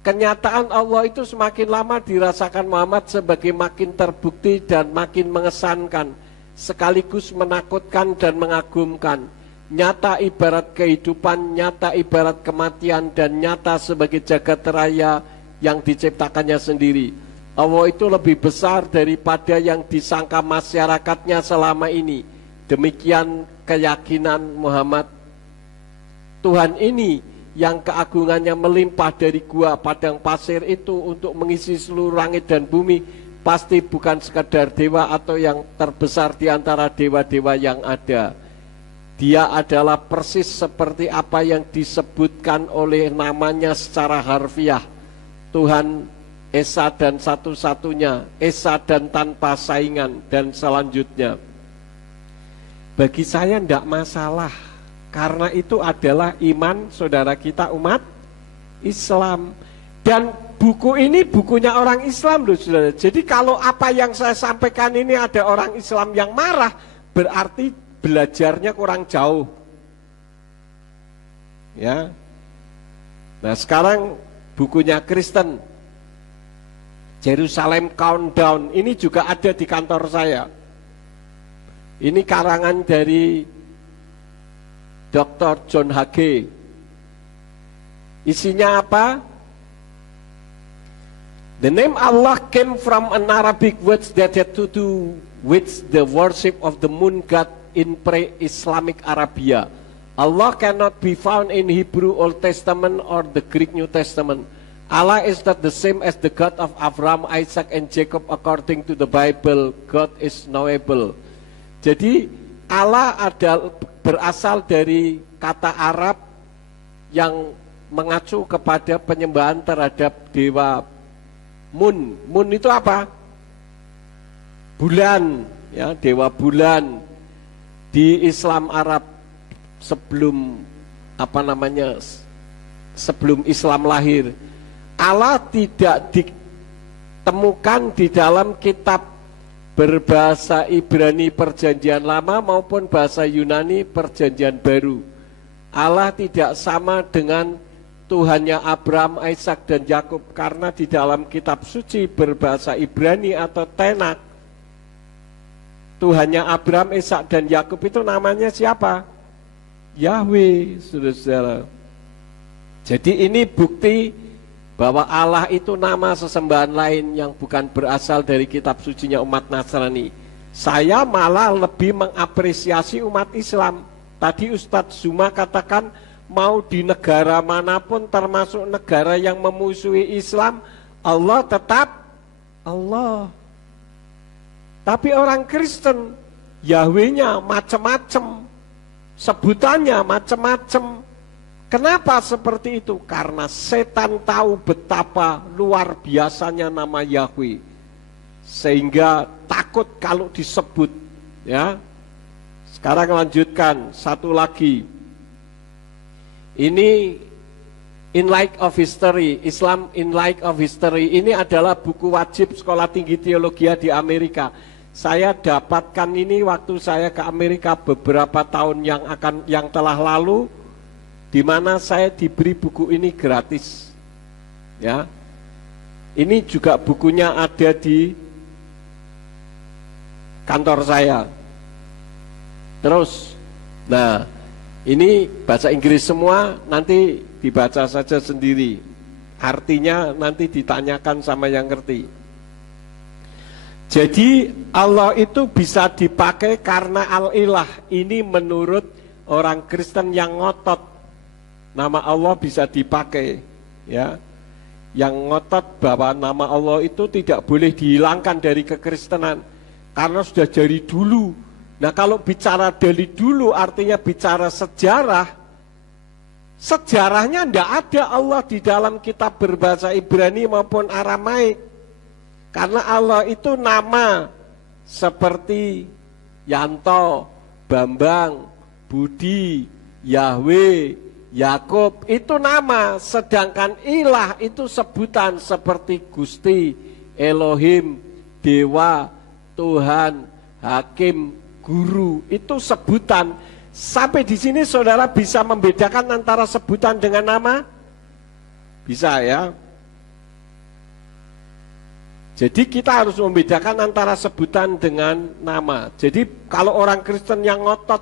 kenyataan Allah itu semakin lama dirasakan Muhammad sebagai makin terbukti dan makin mengesankan, sekaligus menakutkan dan mengagumkan. Nyata ibarat kehidupan, nyata ibarat kematian, dan nyata sebagai jagat raya yang diciptakannya sendiri. Allah itu lebih besar daripada yang disangka masyarakatnya selama ini. Demikian keyakinan Muhammad. Tuhan ini yang keagungannya melimpah dari gua padang pasir itu untuk mengisi seluruh langit dan bumi, pasti bukan sekadar dewa atau yang terbesar di antara dewa-dewa yang ada. Dia adalah persis seperti apa yang disebutkan oleh namanya secara harfiah. Tuhan Esa dan satu-satunya, Esa dan tanpa saingan, dan selanjutnya. Bagi saya tidak masalah, karena itu adalah iman saudara kita umat Islam. Dan buku ini bukunya orang Islam loh saudara. Jadi kalau apa yang saya sampaikan ini ada orang Islam yang marah, berarti belajarnya kurang jauh. Ya. Nah sekarang bukunya Kristen, Jerusalem Countdown, ini juga ada di kantor saya. Ini karangan dari Dr. John Hagee. Isinya apa? The name Allah came from an Arabic word that had to do with the worship of the moon god in pre-Islamic Arabia. Allah cannot be found in Hebrew Old Testament or the Greek New Testament. Allah is not the same as the God of Abraham, Isaac, and Jacob according to the Bible. God is knowable. Jadi Allah berasal dari kata Arab yang mengacu kepada penyembahan terhadap dewa Mun. Mun itu apa? Bulan, ya, dewa bulan. Di Islam Arab sebelum sebelum Islam lahir, Allah tidak ditemukan di dalam kitab berbahasa Ibrani Perjanjian Lama maupun bahasa Yunani Perjanjian Baru. Allah tidak sama dengan Tuhannya Abraham, Ishak, dan Yakub, karena di dalam kitab suci berbahasa Ibrani atau Tenak, Tuhannya Abraham, Ishak, dan Yakub itu namanya siapa? Yahweh, saudara-saudara. Jadi ini bukti bahwa Allah itu nama sesembahan lain yang bukan berasal dari kitab sucinya umat Nasrani. Saya malah lebih mengapresiasi umat Islam. Tadi Ustadz Zuma katakan mau di negara manapun termasuk negara yang memusuhi Islam, Allah tetap Allah. Tapi orang Kristen, Yahweh-nya macam-macam, sebutannya macam-macam. Kenapa seperti itu? Karena setan tahu betapa luar biasanya nama Yahweh, sehingga takut kalau disebut. Ya. Sekarang lanjutkan satu lagi. Ini In Light of History, Islam in Light of History. Ini adalah buku wajib Sekolah Tinggi Teologi di Amerika. Saya dapatkan ini waktu saya ke Amerika beberapa tahun yang telah lalu, di mana saya diberi buku ini gratis. Ya. Ini juga bukunya ada di kantor saya. Terus, nah ini bahasa Inggris semua, nanti dibaca saja sendiri. Artinya nanti ditanyakan sama yang ngerti. Jadi Allah itu bisa dipakai karena Al-Ilah. Ini menurut orang Kristen yang ngotot. Nama Allah bisa dipakai, ya. Yang ngotot bahwa nama Allah itu tidak boleh dihilangkan dari kekristenan karena sudah dari dulu. Nah, kalau bicara dari dulu artinya bicara sejarah. Sejarahnya tidak ada Allah di dalam kitab berbahasa Ibrani maupun Aramaik. Karena Allah itu nama seperti Yanto, Bambang, Budi, Yahweh, Yakub, itu nama. Sedangkan ilah itu sebutan seperti Gusti, Elohim, Dewa, Tuhan, Hakim, Guru, itu sebutan. Sampai di sini saudara bisa membedakan antara sebutan dengan nama? Bisa ya. Jadi kita harus membedakan antara sebutan dengan nama. Jadi kalau orang Kristen yang ngotot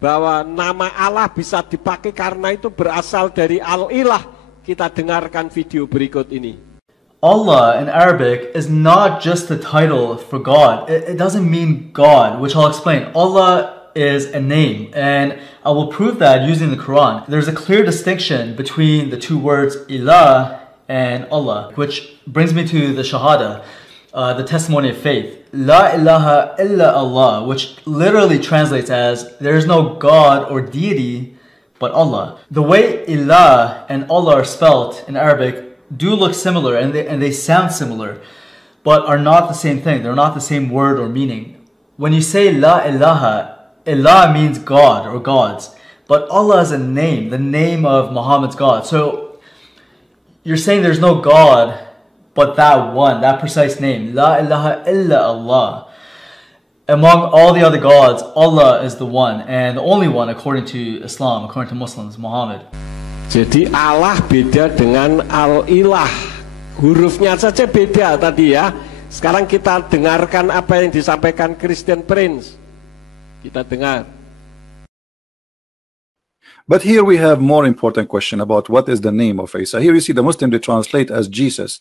bahwa nama Allah bisa dipakai karena itu berasal dari Al-Ilah, kita dengarkan video berikut ini. Allah in Arabic is not just the title for God. It doesn't mean God, which I'll explain. Allah is a name, and I will prove that using the Quran. There's a clear distinction between the two words ilah and Allah, which brings me to the Shahada, the testimony of faith. La ilaha illa Allah, which literally translates as there is no God or deity but Allah. The way ilah and Allah are spelled in Arabic do look similar, and they sound similar, but are not the same thing. They're not the same word or meaning. When you say La ilaha, ilah means God or gods, but Allah is a name, the name of Muhammad's God. So you're saying there's no God but that one, that precise name, La ilaha illa Allah. Among all the other gods, Allah is the one and the only one according to Islam, according to Muslims, Muhammad. Jadi Allah beda dengan Al-Ilah. Hurufnya saja beda tadi ya. Sekarang kita dengarkan apa yang disampaikan Christian Prince. Kita dengar. But here we have more important question about what is the name of Isa. Here you see the Muslim they translate as Jesus.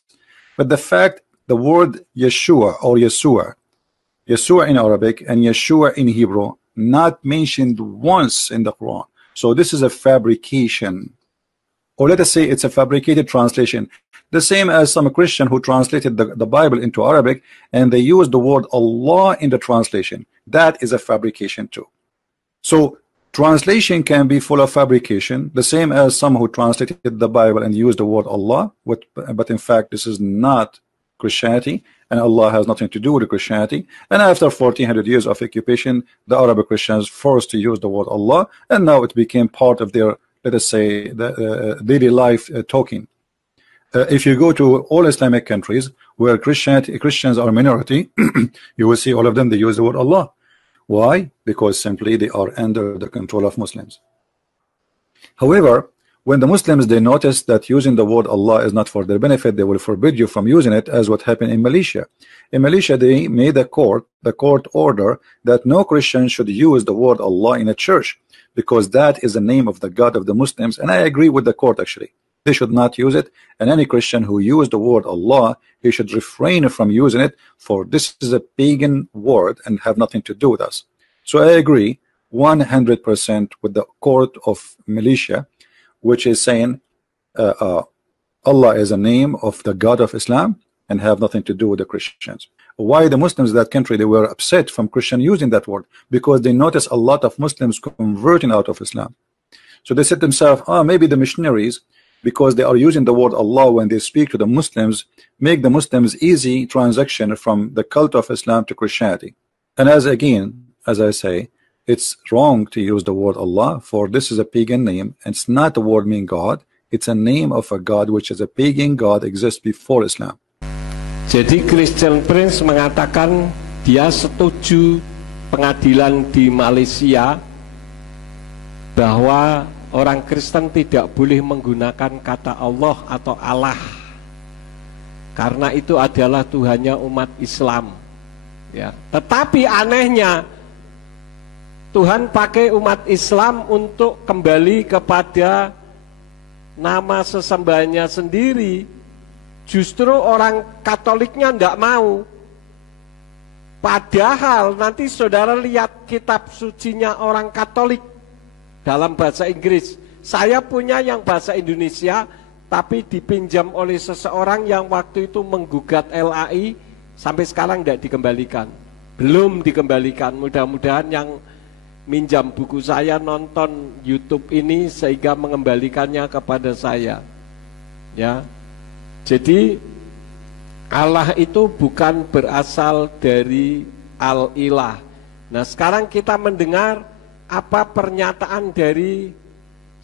But the fact the word Yeshua or Yeshua in Arabic and Yeshua in Hebrew not mentioned once in the Quran. So this is a fabrication. Or let us say it's a fabricated translation. The same as some Christian who translated the Bible into Arabic and they used the word Allah in the translation. That is a fabrication too. So translation can be full of fabrication, the same as some who translated the Bible and used the word Allah, but in fact this is not Christianity, and Allah has nothing to do with Christianity. And after 1400 years of occupation, the Arabic Christians forced to use the word Allah, and now it became part of their, let us say, the daily life talking. If you go to all Islamic countries where Christians are a minority, you will see all of them, they use the word Allah. Why? Because simply they are under the control of Muslims. However, when the Muslims they notice that using the word Allah is not for their benefit, they will forbid you from using it, as what happened in Malaysia. In Malaysia, they made the court order that no Christian should use the word Allah in a church, because that is the name of the God of the Muslims. And I agree with the court actually. They should not use it, and any Christian who used the word Allah, he should refrain from using it, for this is a pagan word and have nothing to do with us. So I agree 100% with the court of militia, which is saying Allah is a name of the God of Islam and have nothing to do with the Christians. Why the Muslims in that country, they were upset from Christian using that word? Because they noticed a lot of Muslims converting out of Islam. So they said to themselves, maybe the missionaries, because they are using the word Allah when they speak to the Muslims, make the Muslims easy transaction from the cult of Islam to Christianity. And as I say, it's wrong to use the word Allah, for this is a pagan name. It's not the word mean God. It's a name of a God which is a pagan God, exists before Islam. Jadi Christian Prince mengatakan dia setuju pengadilan di Malaysia bahwa orang Kristen tidak boleh menggunakan kata Allah atau Allah karena itu adalah Tuhannya umat Islam. Ya. Tetapi anehnya Tuhan pakai umat Islam untuk kembali kepada nama sesembahannya sendiri. Justru orang Katoliknya enggak mau. Padahal nanti saudara lihat kitab sucinya orang Katolik dalam bahasa Inggris. Saya punya yang bahasa Indonesia, tapi dipinjam oleh seseorang yang waktu itu menggugat LAI, sampai sekarang enggak dikembalikan. Belum dikembalikan. Mudah-mudahan yang minjam buku saya nonton YouTube ini sehingga mengembalikannya kepada saya. Ya. Jadi Allah itu bukan berasal dari Al-Ilah. Nah, sekarang kita mendengar apa pernyataan dari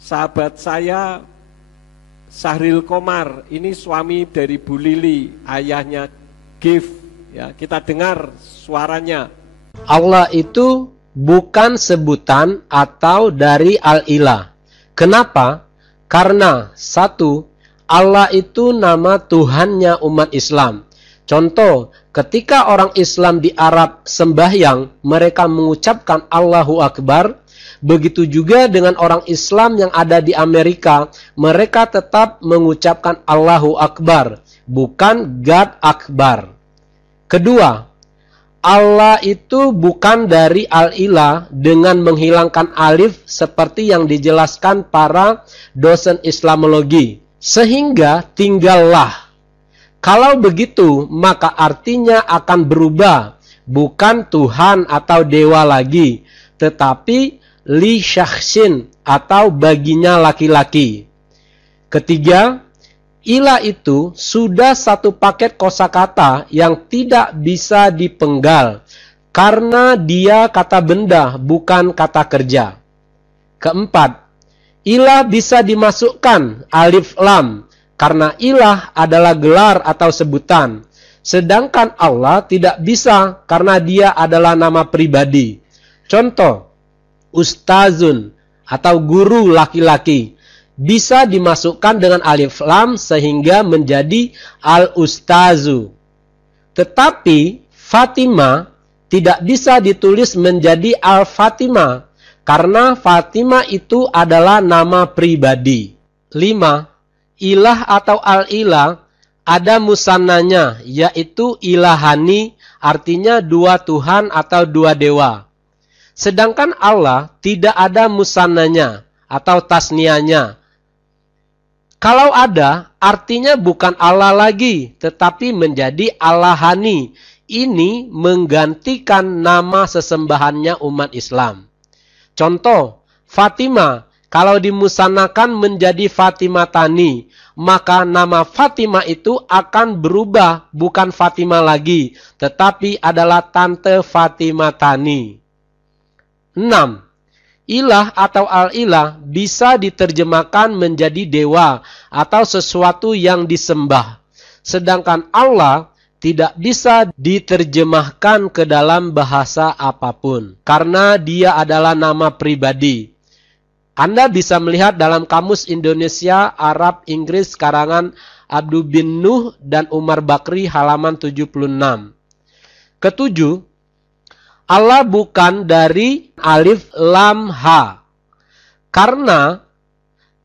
sahabat saya Sahril Komar. Ini suami dari Bu Lili, ayahnya Gif. Ya, kita dengar suaranya. Allah itu bukan sebutan atau dari Al-Ilah. Kenapa? Karena satu, Allah itu nama Tuhannya umat Islam. Contoh, ketika orang Islam di Arab sembahyang, mereka mengucapkan Allahu Akbar. Begitu juga dengan orang Islam yang ada di Amerika, mereka tetap mengucapkan Allahu Akbar, bukan God Akbar. Kedua, Allah itu bukan dari Al-Ilah dengan menghilangkan alif seperti yang dijelaskan para dosen Islamologi. Sehingga tinggallah. Kalau begitu, maka artinya akan berubah. Bukan Tuhan atau dewa lagi, tetapi li syakhsin atau baginya laki-laki. Ketiga, ilah itu sudah satu paket kosakata yang tidak bisa dipenggal karena dia kata benda bukan kata kerja. Keempat, ilah bisa dimasukkan alif lam karena ilah adalah gelar atau sebutan. Sedangkan Allah tidak bisa karena dia adalah nama pribadi. Contoh, ustazun atau guru laki-laki bisa dimasukkan dengan alif lam sehingga menjadi al-ustazu. Tetapi Fatimah tidak bisa ditulis menjadi al-Fatimah karena Fatimah itu adalah nama pribadi. 5. Ilah atau al-ilah ada musannanya, yaitu ilahani, artinya dua Tuhan atau dua dewa. Sedangkan Allah tidak ada musannanya atau tasnianya. Kalau ada, artinya bukan Allah lagi, tetapi menjadi Allahani. Ini menggantikan nama sesembahannya umat Islam. Contoh, Fatimah, kalau dimusanakan menjadi Fatimah Tani, maka nama Fatimah itu akan berubah, bukan Fatimah lagi, tetapi adalah Tante Fatimah Tani. 6. Ilah atau al-ilah bisa diterjemahkan menjadi dewa atau sesuatu yang disembah. Sedangkan Allah tidak bisa diterjemahkan ke dalam bahasa apapun karena dia adalah nama pribadi. Anda bisa melihat dalam Kamus Indonesia, Arab, Inggris karangan Abdul bin Nuh dan Umar Bakri halaman 76. Ketujuh, Allah bukan dari alif lam ha. Karena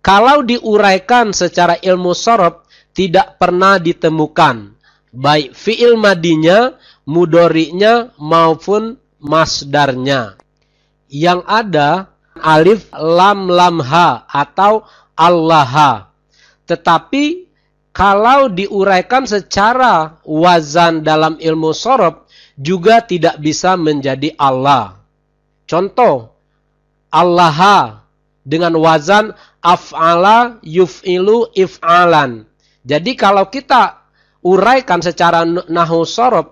kalau diuraikan secara ilmu sorof tidak pernah ditemukan baik fi'il madinya, mudorinya maupun masdarnya. yang ada alif lam lam ha atau Allah. Tetapi kalau diuraikan secara wazan dalam ilmu shorof juga tidak bisa menjadi Allah. Contoh, Allah dengan wazan af'ala yuf'ilu if'alan. Jadi kalau kita uraikan secara nahwu shorof,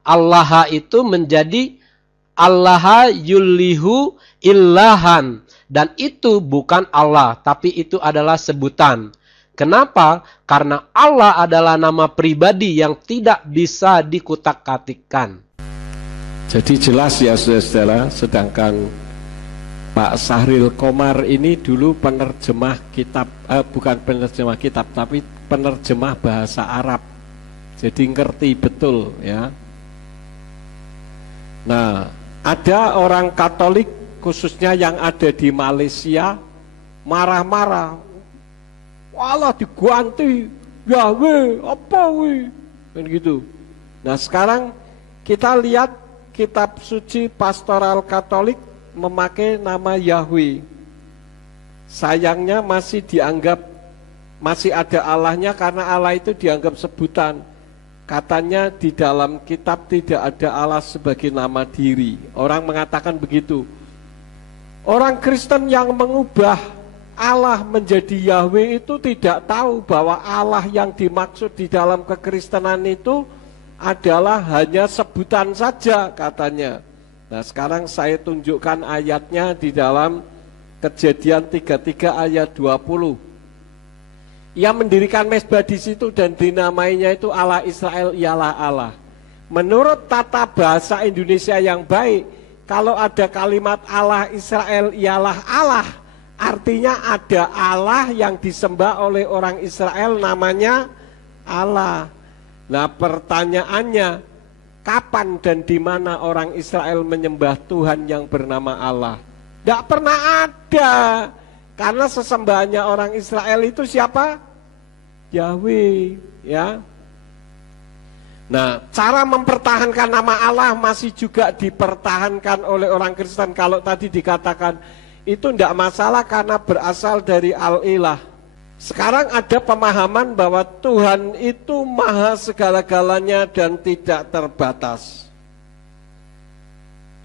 Allah itu menjadi Allah yulihu illahan. Dan itu bukan Allah, tapi itu adalah sebutan. Kenapa? Karena Allah adalah nama pribadi yang tidak bisa dikutak-katikkan. Jadi jelas ya saudara, sedangkan Pak Sahril Komar ini dulu penerjemah kitab, bukan penerjemah kitab, tapi penerjemah bahasa Arab. Jadi ngerti betul ya. Nah, ada orang Katolik khususnya yang ada di Malaysia marah-marah. Walah diganti Yahweh apa wih, kan gitu. Nah sekarang kita lihat kitab suci pastoral Katolik memakai nama Yahweh. Sayangnya masih dianggap masih ada Allahnya karena Allah itu dianggap sebutan. Katanya di dalam kitab tidak ada Allah sebagai nama diri. Orang mengatakan begitu. Orang Kristen yang mengubah Allah menjadi Yahweh itu tidak tahu bahwa Allah yang dimaksud di dalam kekristenan itu adalah hanya sebutan saja katanya. Nah sekarang saya tunjukkan ayatnya di dalam Kejadian 33 ayat 20. Ia mendirikan mezbah di situ dan dinamainya itu Allah Israel ialah Allah. Menurut tata bahasa Indonesia yang baik, kalau ada kalimat Allah Israel ialah Allah, artinya ada Allah yang disembah oleh orang Israel namanya Allah. Nah pertanyaannya, kapan dan di mana orang Israel menyembah Tuhan yang bernama Allah? Tidak pernah ada. Karena sesembahannya orang Israel itu siapa? Yahweh, ya. Nah, cara mempertahankan nama Allah masih juga dipertahankan oleh orang Kristen. Kalau tadi dikatakan itu tidak masalah karena berasal dari Al-Ilah. Sekarang ada pemahaman bahwa Tuhan itu maha segala-galanya dan tidak terbatas.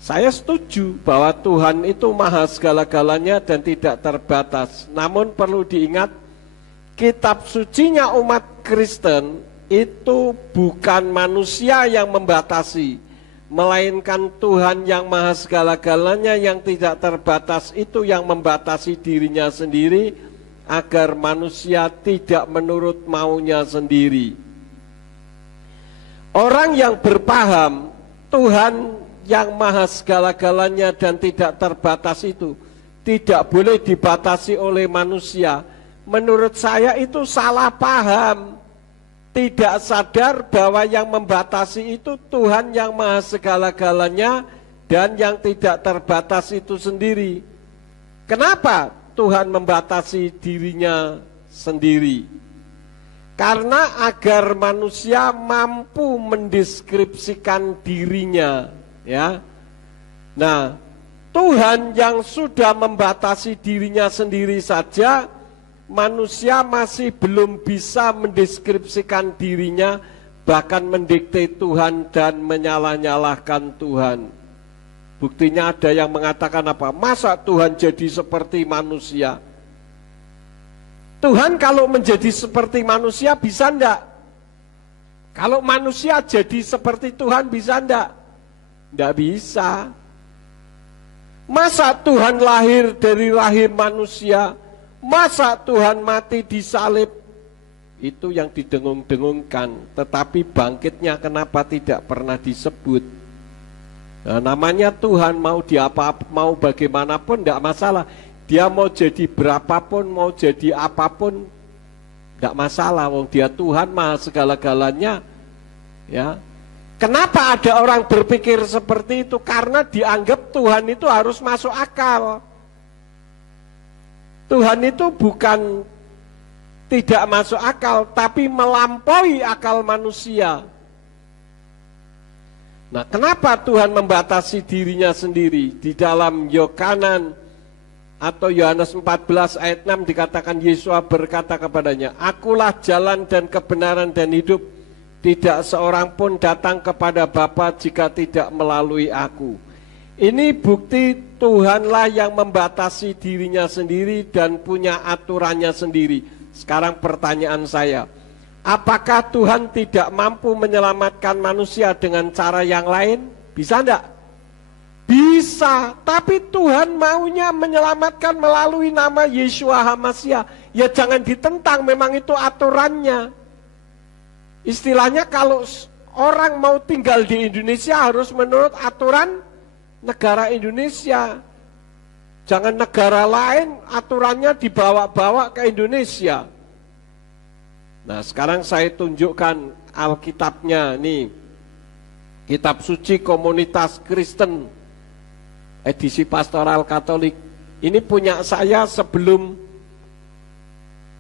Saya setuju bahwa Tuhan itu maha segala-galanya dan tidak terbatas. Namun perlu diingat, kitab sucinya umat Kristen itu bukan manusia yang membatasi, melainkan Tuhan yang maha segala-galanya yang tidak terbatas itu yang membatasi dirinya sendiri agar manusia tidak menurut maunya sendiri. Orang yang berpaham Tuhan yang maha segala-galanya dan tidak terbatas itu tidak boleh dibatasi oleh manusia. Menurut saya itu salah paham. Tidak sadar bahwa yang membatasi itu Tuhan yang maha segala-galanya dan yang tidak terbatas itu sendiri. Kenapa Tuhan membatasi dirinya sendiri? Karena agar manusia mampu mendeskripsikan dirinya, ya. Nah, Tuhan yang sudah membatasi dirinya sendiri saja, manusia masih belum bisa mendeskripsikan dirinya, bahkan mendikte Tuhan dan menyalah-nyalahkan Tuhan. Buktinya ada yang mengatakan apa? Masa Tuhan jadi seperti manusia? Tuhan kalau menjadi seperti manusia bisa enggak? Kalau manusia jadi seperti Tuhan bisa enggak? Enggak bisa. Masa Tuhan lahir dari rahim manusia? Masa Tuhan mati disalib? Itu yang didengung-dengungkan. Tetapi bangkitnya kenapa tidak pernah disebut? Nah, namanya Tuhan, mau mau bagaimanapun tidak masalah. Dia mau jadi berapapun, mau jadi apapun tidak masalah. Wong dia Tuhan maha segala-galanya. Ya. Kenapa ada orang berpikir seperti itu? Karena dianggap Tuhan itu harus masuk akal. Tuhan itu bukan tidak masuk akal, tapi melampaui akal manusia. Nah, kenapa Tuhan membatasi dirinya sendiri? Di dalam Yohanan atau Yohanes 14 ayat 6 dikatakan Yesus berkata kepadanya, "Akulah jalan dan kebenaran dan hidup. Tidak seorang pun datang kepada Bapa jika tidak melalui aku." Ini bukti Tuhanlah yang membatasi dirinya sendiri dan punya aturannya sendiri. Sekarang pertanyaan saya, apakah Tuhan tidak mampu menyelamatkan manusia dengan cara yang lain? Bisa enggak? Bisa, tapi Tuhan maunya menyelamatkan melalui nama Yeshua HaMashiach. Ya jangan ditentang, memang itu aturannya. Istilahnya kalau orang mau tinggal di Indonesia harus menurut aturan negara Indonesia. Jangan negara lain aturannya dibawa-bawa ke Indonesia. Nah, sekarang saya tunjukkan Alkitabnya nih. Kitab Suci Komunitas Kristen edisi Pastoral Katolik. Ini punya saya sebelum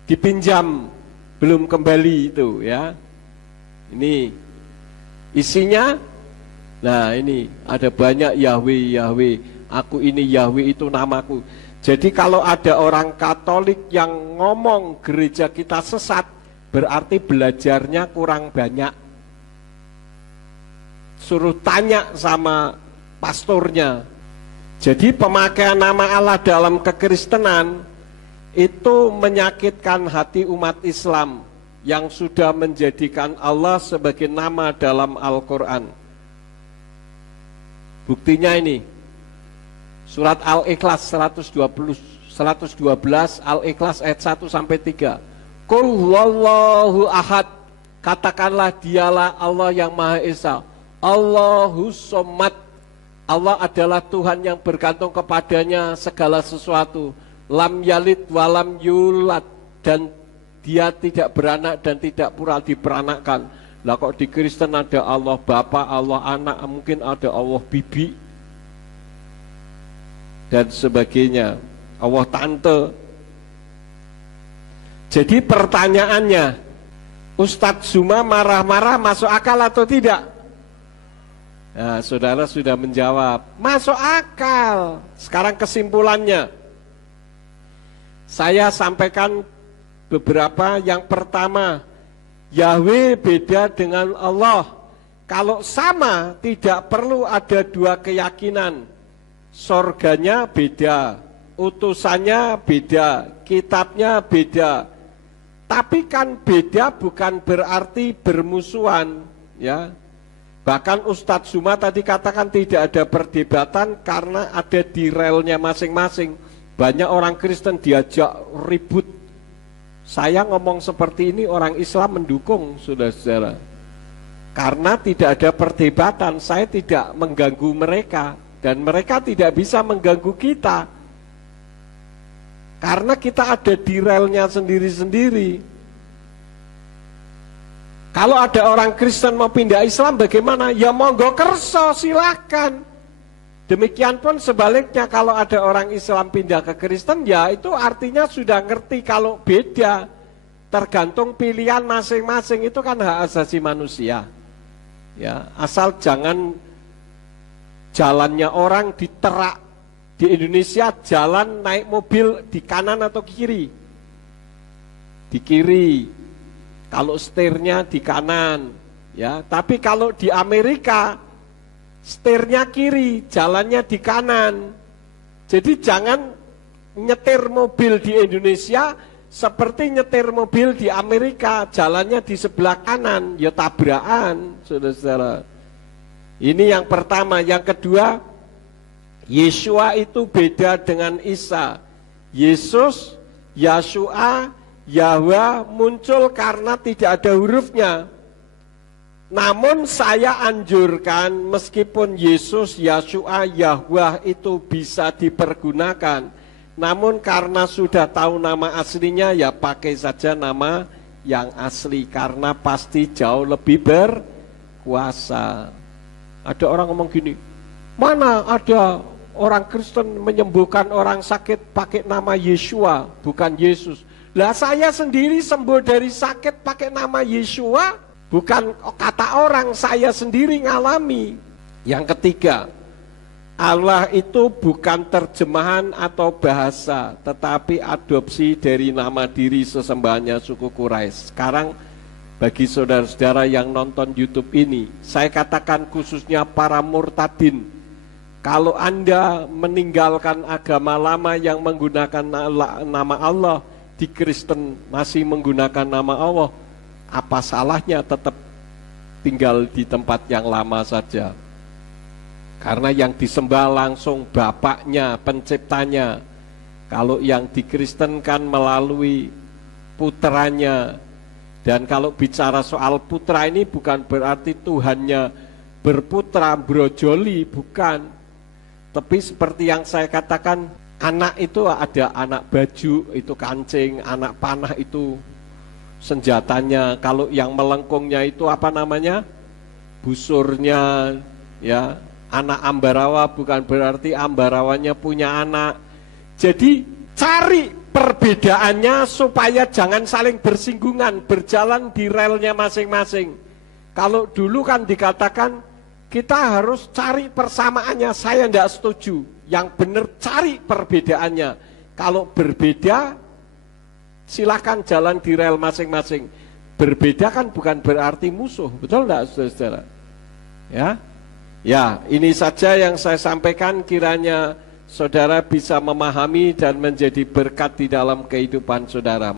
dipinjam, belum kembali itu ya. Ini isinya. Nah, ini ada banyak Yahweh, Yahweh. Aku ini Yahweh, itu namaku. Jadi kalau ada orang Katolik yang ngomong gereja kita sesat, berarti belajarnya kurang banyak. Suruh tanya sama pastornya. Jadi pemakaian nama Allah dalam kekristenan itu menyakitkan hati umat Islam yang sudah menjadikan Allah sebagai nama dalam Al-Quran. Buktinya ini, surat Al-Ikhlas 112 Al-Ikhlas ayat 1-3. Qul huwallahu ahad, katakanlah dialah Allah yang Maha Esa. Allahus somad, Allah adalah Tuhan yang bergantung kepadanya segala sesuatu. Lam yalid walam yulad, dan dia tidak beranak dan tidak pula diperanakkan. Lah kok di Kristen ada Allah Bapa, Allah Anak, mungkin ada Allah Bibi dan sebagainya, Allah Tante. Jadi pertanyaannya, Ustadz Zuma marah-marah masuk akal atau tidak? Nah, saudara sudah menjawab, masuk akal. Sekarang kesimpulannya, saya sampaikan beberapa. Yang pertama, Yahweh beda dengan Allah. Kalau sama, tidak perlu ada dua keyakinan. Sorganya beda, utusannya beda, kitabnya beda. Tapi kan beda bukan berarti bermusuhan, ya. Bahkan Ustadz Zuma tadi katakan tidak ada perdebatan karena ada di relnya masing-masing. Banyak orang Kristen diajak ribut. Saya ngomong seperti ini orang Islam mendukung, saudara-saudara. Karena tidak ada perdebatan, saya tidak mengganggu mereka. Dan mereka tidak bisa mengganggu kita. Karena kita ada di relnya sendiri-sendiri. Kalau ada orang Kristen mau pindah Islam bagaimana? Ya monggo kerso, silahkan. Demikian pun sebaliknya, kalau ada orang Islam pindah ke Kristen, ya itu artinya sudah ngerti kalau beda. Tergantung pilihan masing-masing, itu kan hak asasi manusia. Ya, asal jangan jalannya orang diterak. Di Indonesia jalan naik mobil di kanan atau kiri? Di kiri. Kalau setirnya di kanan, ya. Tapi kalau di Amerika setirnya kiri, jalannya di kanan. Jadi jangan nyetir mobil di Indonesia seperti nyetir mobil di Amerika, jalannya di sebelah kanan, ya tabrakan, saudara-saudara. Ini yang pertama. Yang kedua, Yeshua itu beda dengan Isa. Yesus, Yeshua, Yahwa muncul karena tidak ada hurufnya. Namun saya anjurkan meskipun Yesus, Yeshua, Yahwa itu bisa dipergunakan, namun karena sudah tahu nama aslinya ya pakai saja nama yang asli, karena pasti jauh lebih berkuasa. Ada orang ngomong gini, mana ada orang Kristen menyembuhkan orang sakit pakai nama Yeshua, bukan Yesus. Lah saya sendiri sembuh dari sakit pakai nama Yeshua, bukan kata orang, saya sendiri ngalami. Yang ketiga, Allah itu bukan terjemahan atau bahasa, tetapi adopsi dari nama diri sesembahannya suku Quraisy. Sekarang bagi saudara-saudara yang nonton YouTube ini, saya katakan khususnya para murtadin, kalau Anda meninggalkan agama lama yang menggunakan nama Allah, di Kristen masih menggunakan nama Allah, apa salahnya tetap tinggal di tempat yang lama saja? Karena yang disembah langsung Bapaknya, penciptanya. Kalau yang di Kristen kan melalui putranya. Dan kalau bicara soal putra ini bukan berarti Tuhannya berputra, brojoli, bukan. Tapi seperti yang saya katakan, anak itu ada anak baju, itu kancing, anak panah itu senjatanya. Kalau yang melengkungnya itu apa namanya? Busurnya, ya. Anak Ambarawa bukan berarti Ambarawanya punya anak. Jadi cari perbedaannya supaya jangan saling bersinggungan, berjalan di relnya masing-masing. Kalau dulu kan dikatakan kita harus cari persamaannya, saya tidak setuju. Yang benar cari perbedaannya. Kalau berbeda silakan jalan di rel masing-masing. Berbeda kan bukan berarti musuh, betul tidak saudara-saudara? Ya, ini saja yang saya sampaikan, kiranya saudara bisa memahami dan menjadi berkat di dalam kehidupan saudara.